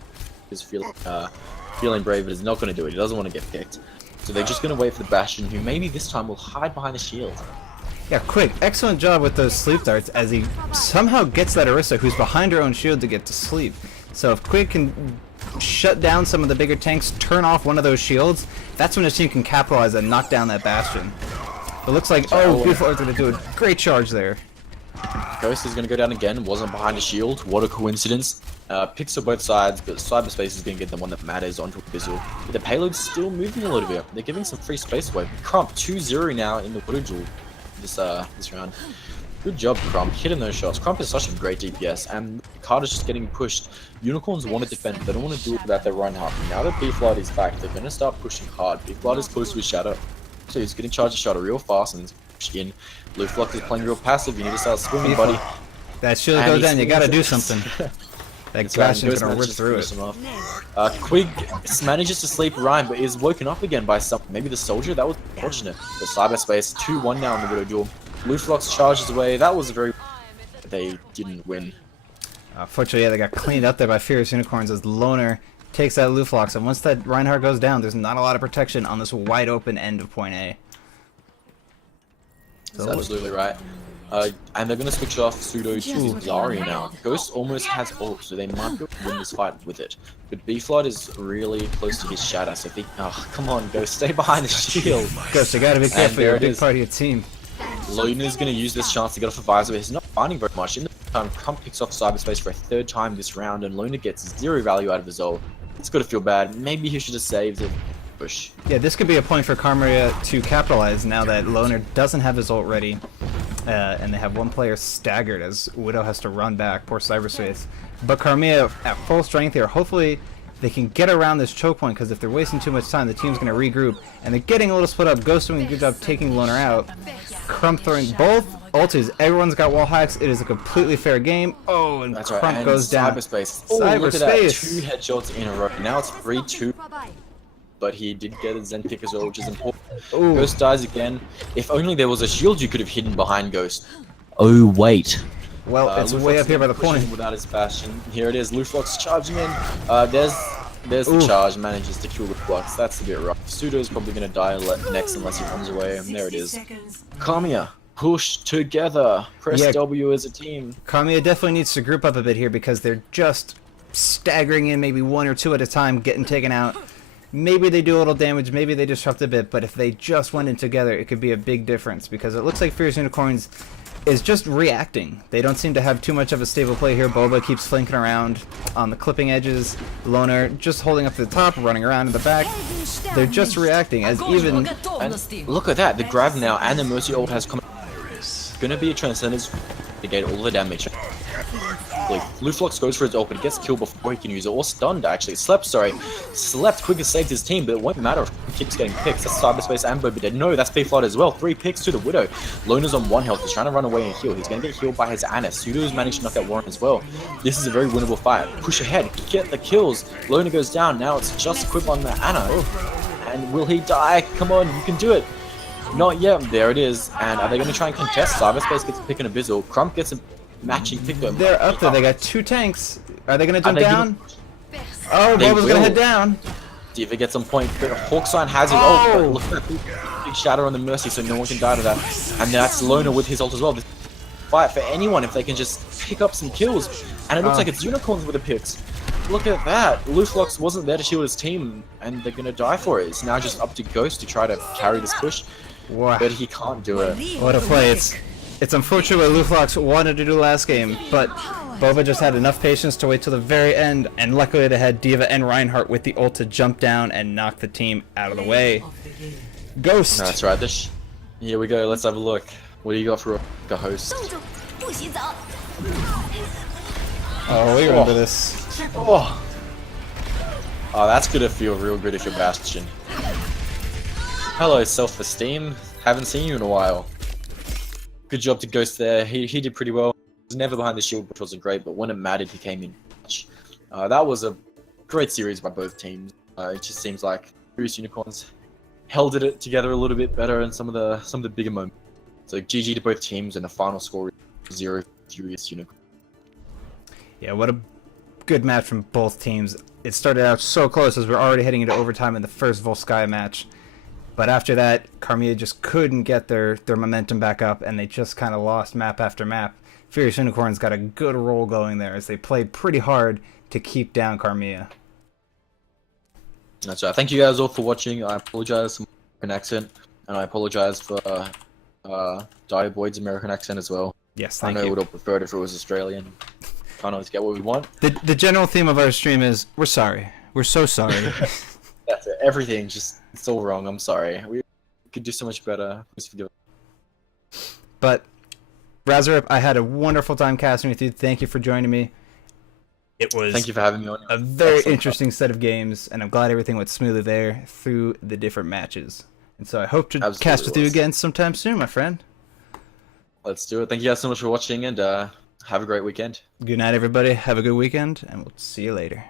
who's feeling brave, but is not going to do it. He doesn't want to get picked. So they're just going to wait for the Bastion, who maybe this time will hide behind the shield. Yeah, quick. Excellent job with those sleep darts as he somehow gets that Orisa who's behind her own shield to get to sleep. So if Quig can shut down some of the bigger tanks, turn off one of those shields, that's when his team can capitalize and knock down that Bastion. It looks like, Beeflord's going to do a great charge there. Ghost is going to go down again, wasn't behind a shield. What a coincidence. Picks on both sides, but Cyberspace is going to get the one that matters onto a Bizzle. But the payload's still moving a little bit. They're giving some free space away. Crump 2-0 now in the Widow duel this round. Good job, Crump, hitting those shots. Crump is such a great DPS, and the card is just getting pushed. Unicorns want to defend, but they don't want to do it without their Reinhardt. Now that Beeflard is back, they're going to start pushing hard. Beeflard is close to his shadow, so he's getting charged a shadow real fast, and he's pushed in. Luflock is playing real passive. You need to start swinging, buddy. That shield goes down, you gotta do something. That Bastion's gonna rip through it. Quig manages to sleep Ryan, but is woken up again by some, maybe the soldier. That was unfortunate. The Cyberspace 2-1 now in the Widow duel. Luflox charges away. That was a very... They didn't win. Fortunately, yeah, they got cleaned up there by Furious Unicorns as Loner takes that Luflox, and once that Reinhardt goes down, there's not a lot of protection on this wide open end of point A. That's absolutely right. And they're going to switch off Pseudo to Zarya now. Ghost almost has ult, so they might be able to win this fight with it. But Beeflard is really close to his shadow, so come on, Ghost, stay behind the shield. Ghost, you gotta be careful, you're a big part of your team. Luna is going to use this chance to get off a visor, but he's not finding very much. In the time, Crump picks off Cyberspace for a 3rd time this round, and Luna gets 0 value out of his ult. It's got to feel bad. Maybe he should have saved it. Push. Yeah, this could be a point for Carmia to capitalize now that Loner doesn't have his ult ready. And they have one player staggered as Widow has to run back. Poor Cyberspace. But Carmia at full strength here. Hopefully they can get around this choke point, because if they're wasting too much time, the team's going to regroup. And they're getting a little split up. Ghost doing a good job taking Loner out. Crump throwing both ultis. Everyone's got wall hacks. It is a completely fair game. Oh, and that's Crump right. And goes down. Cyberspace. Oh, look at that. 2 headshots in a row. Now it's 3-2. But he did get a Zen pick as well, which is important. Ooh. Ghost dies again. If only there was a shield you could have hidden behind Ghost. Oh, wait. Well, it's way up here by the point. Without his Bastion. Here it is. Luflox charging in. There's the charge. Manages to kill Luflox. That's a bit rough. Pseudo's probably going to die next unless he runs away. And there it is. Carmia. Push together. Press W as a team. Carmia definitely needs to group up a bit here, because they're just staggering in maybe 1 or 2 at a time, getting taken out. Maybe they do a little damage, maybe they disrupt a bit, but if they just went in together, it could be a big difference, because it looks like Furious Unicorns is just reacting. They don't seem to have too much of a stable play here. Boba keeps flanking around on the clipping edges. Loner just holding up to the top, running around in the back. They're just reacting, as even... And look at that, the grab now and the Mercy ult has come. It's gonna be a Transcendence to get all the damage. quickly. Luflox goes for his ult, but he gets killed before he can use it, or stunned actually. Slept quicker saved his team, but it won't matter if he keeps getting picks. That's Cyberspace and Boba dead. No, that's B-Flood as well. 3 picks to the Widow. Lona's on 1 health, he's trying to run away and heal. He's going to get healed by his Anna. Pseudo's managed to knock out Warren as well. This is a very winnable fight. Push ahead, get the kills. Lona goes down, now it's just Quib on the Anna. And will he die? Come on, you can do it. Not yet, there it is. And are they going to try and contest? Cyberspace gets a pick and Abyssal. Crump gets a matching pick. They're up there, they got 2 tanks. Are they going to jump down? Oh, Boba's going to head down. Diva gets on point, but Hawksign has his ult, but look at that big shadow on the Mercy so no one can die to that. And that's Lona with his ult as well. This fight for anyone if they can just pick up some kills. And it looks like it's Unicorns with the picks. Look at that. Luflox wasn't there to shield his team, and they're going to die for it. It's now just up to Ghost to try to carry this push. Wow. But he can't do it. What a play. It's unfortunate what Luflox wanted to do last game, but Boba just had enough patience to wait till the very end, and luckily they had D.Va and Reinhardt with the ult to jump down and knock the team out of the way. Ghost! That's right. Here we go. Let's have a look. What do you got for a host? Oh, we remember this. Oh, that's gonna feel real good if you're Bastion. Hello, self-esteem. Haven't seen you in a while. Good job to Ghost there. He did pretty well. He was never behind the shield, which wasn't great, but when it mattered, he came in clutch. That was a great series by both teams. It just seems like Furious Unicorns held it together a little bit better in some of the bigger moments. So GG to both teams, and the final score is 0 Furious Unicorns. Yeah, what a good match from both teams. It started out so close as we're already heading into overtime in the first Volskaya match. But after that, Carmia just couldn't get their momentum back up, and they just kind of lost map after map. Furious Unicorns got a good roll going there as they played pretty hard to keep down Carmia. That's right. Thank you guys all for watching. I apologize for my American accent, and I apologize for Direboyd's American accent as well. Yes, thank you. I know you. we would have preferred if it was Australian. Can't always get what we want. The general theme of our stream is, we're sorry. We're so sorry. That's it. Everything just, it's all wrong. I'm sorry. We could do so much better. Please forgive us. But, Razarip, I had a wonderful time casting with you. Thank you for joining me. It was Thank you for having me on. a very interesting set of games, and I'm glad everything went smoothly there through the different matches. And so I hope to cast with you again sometime soon, my friend. Let's do it. Thank you guys so much for watching, and have a great weekend. Good night, everybody. Have a good weekend, and we'll see you later.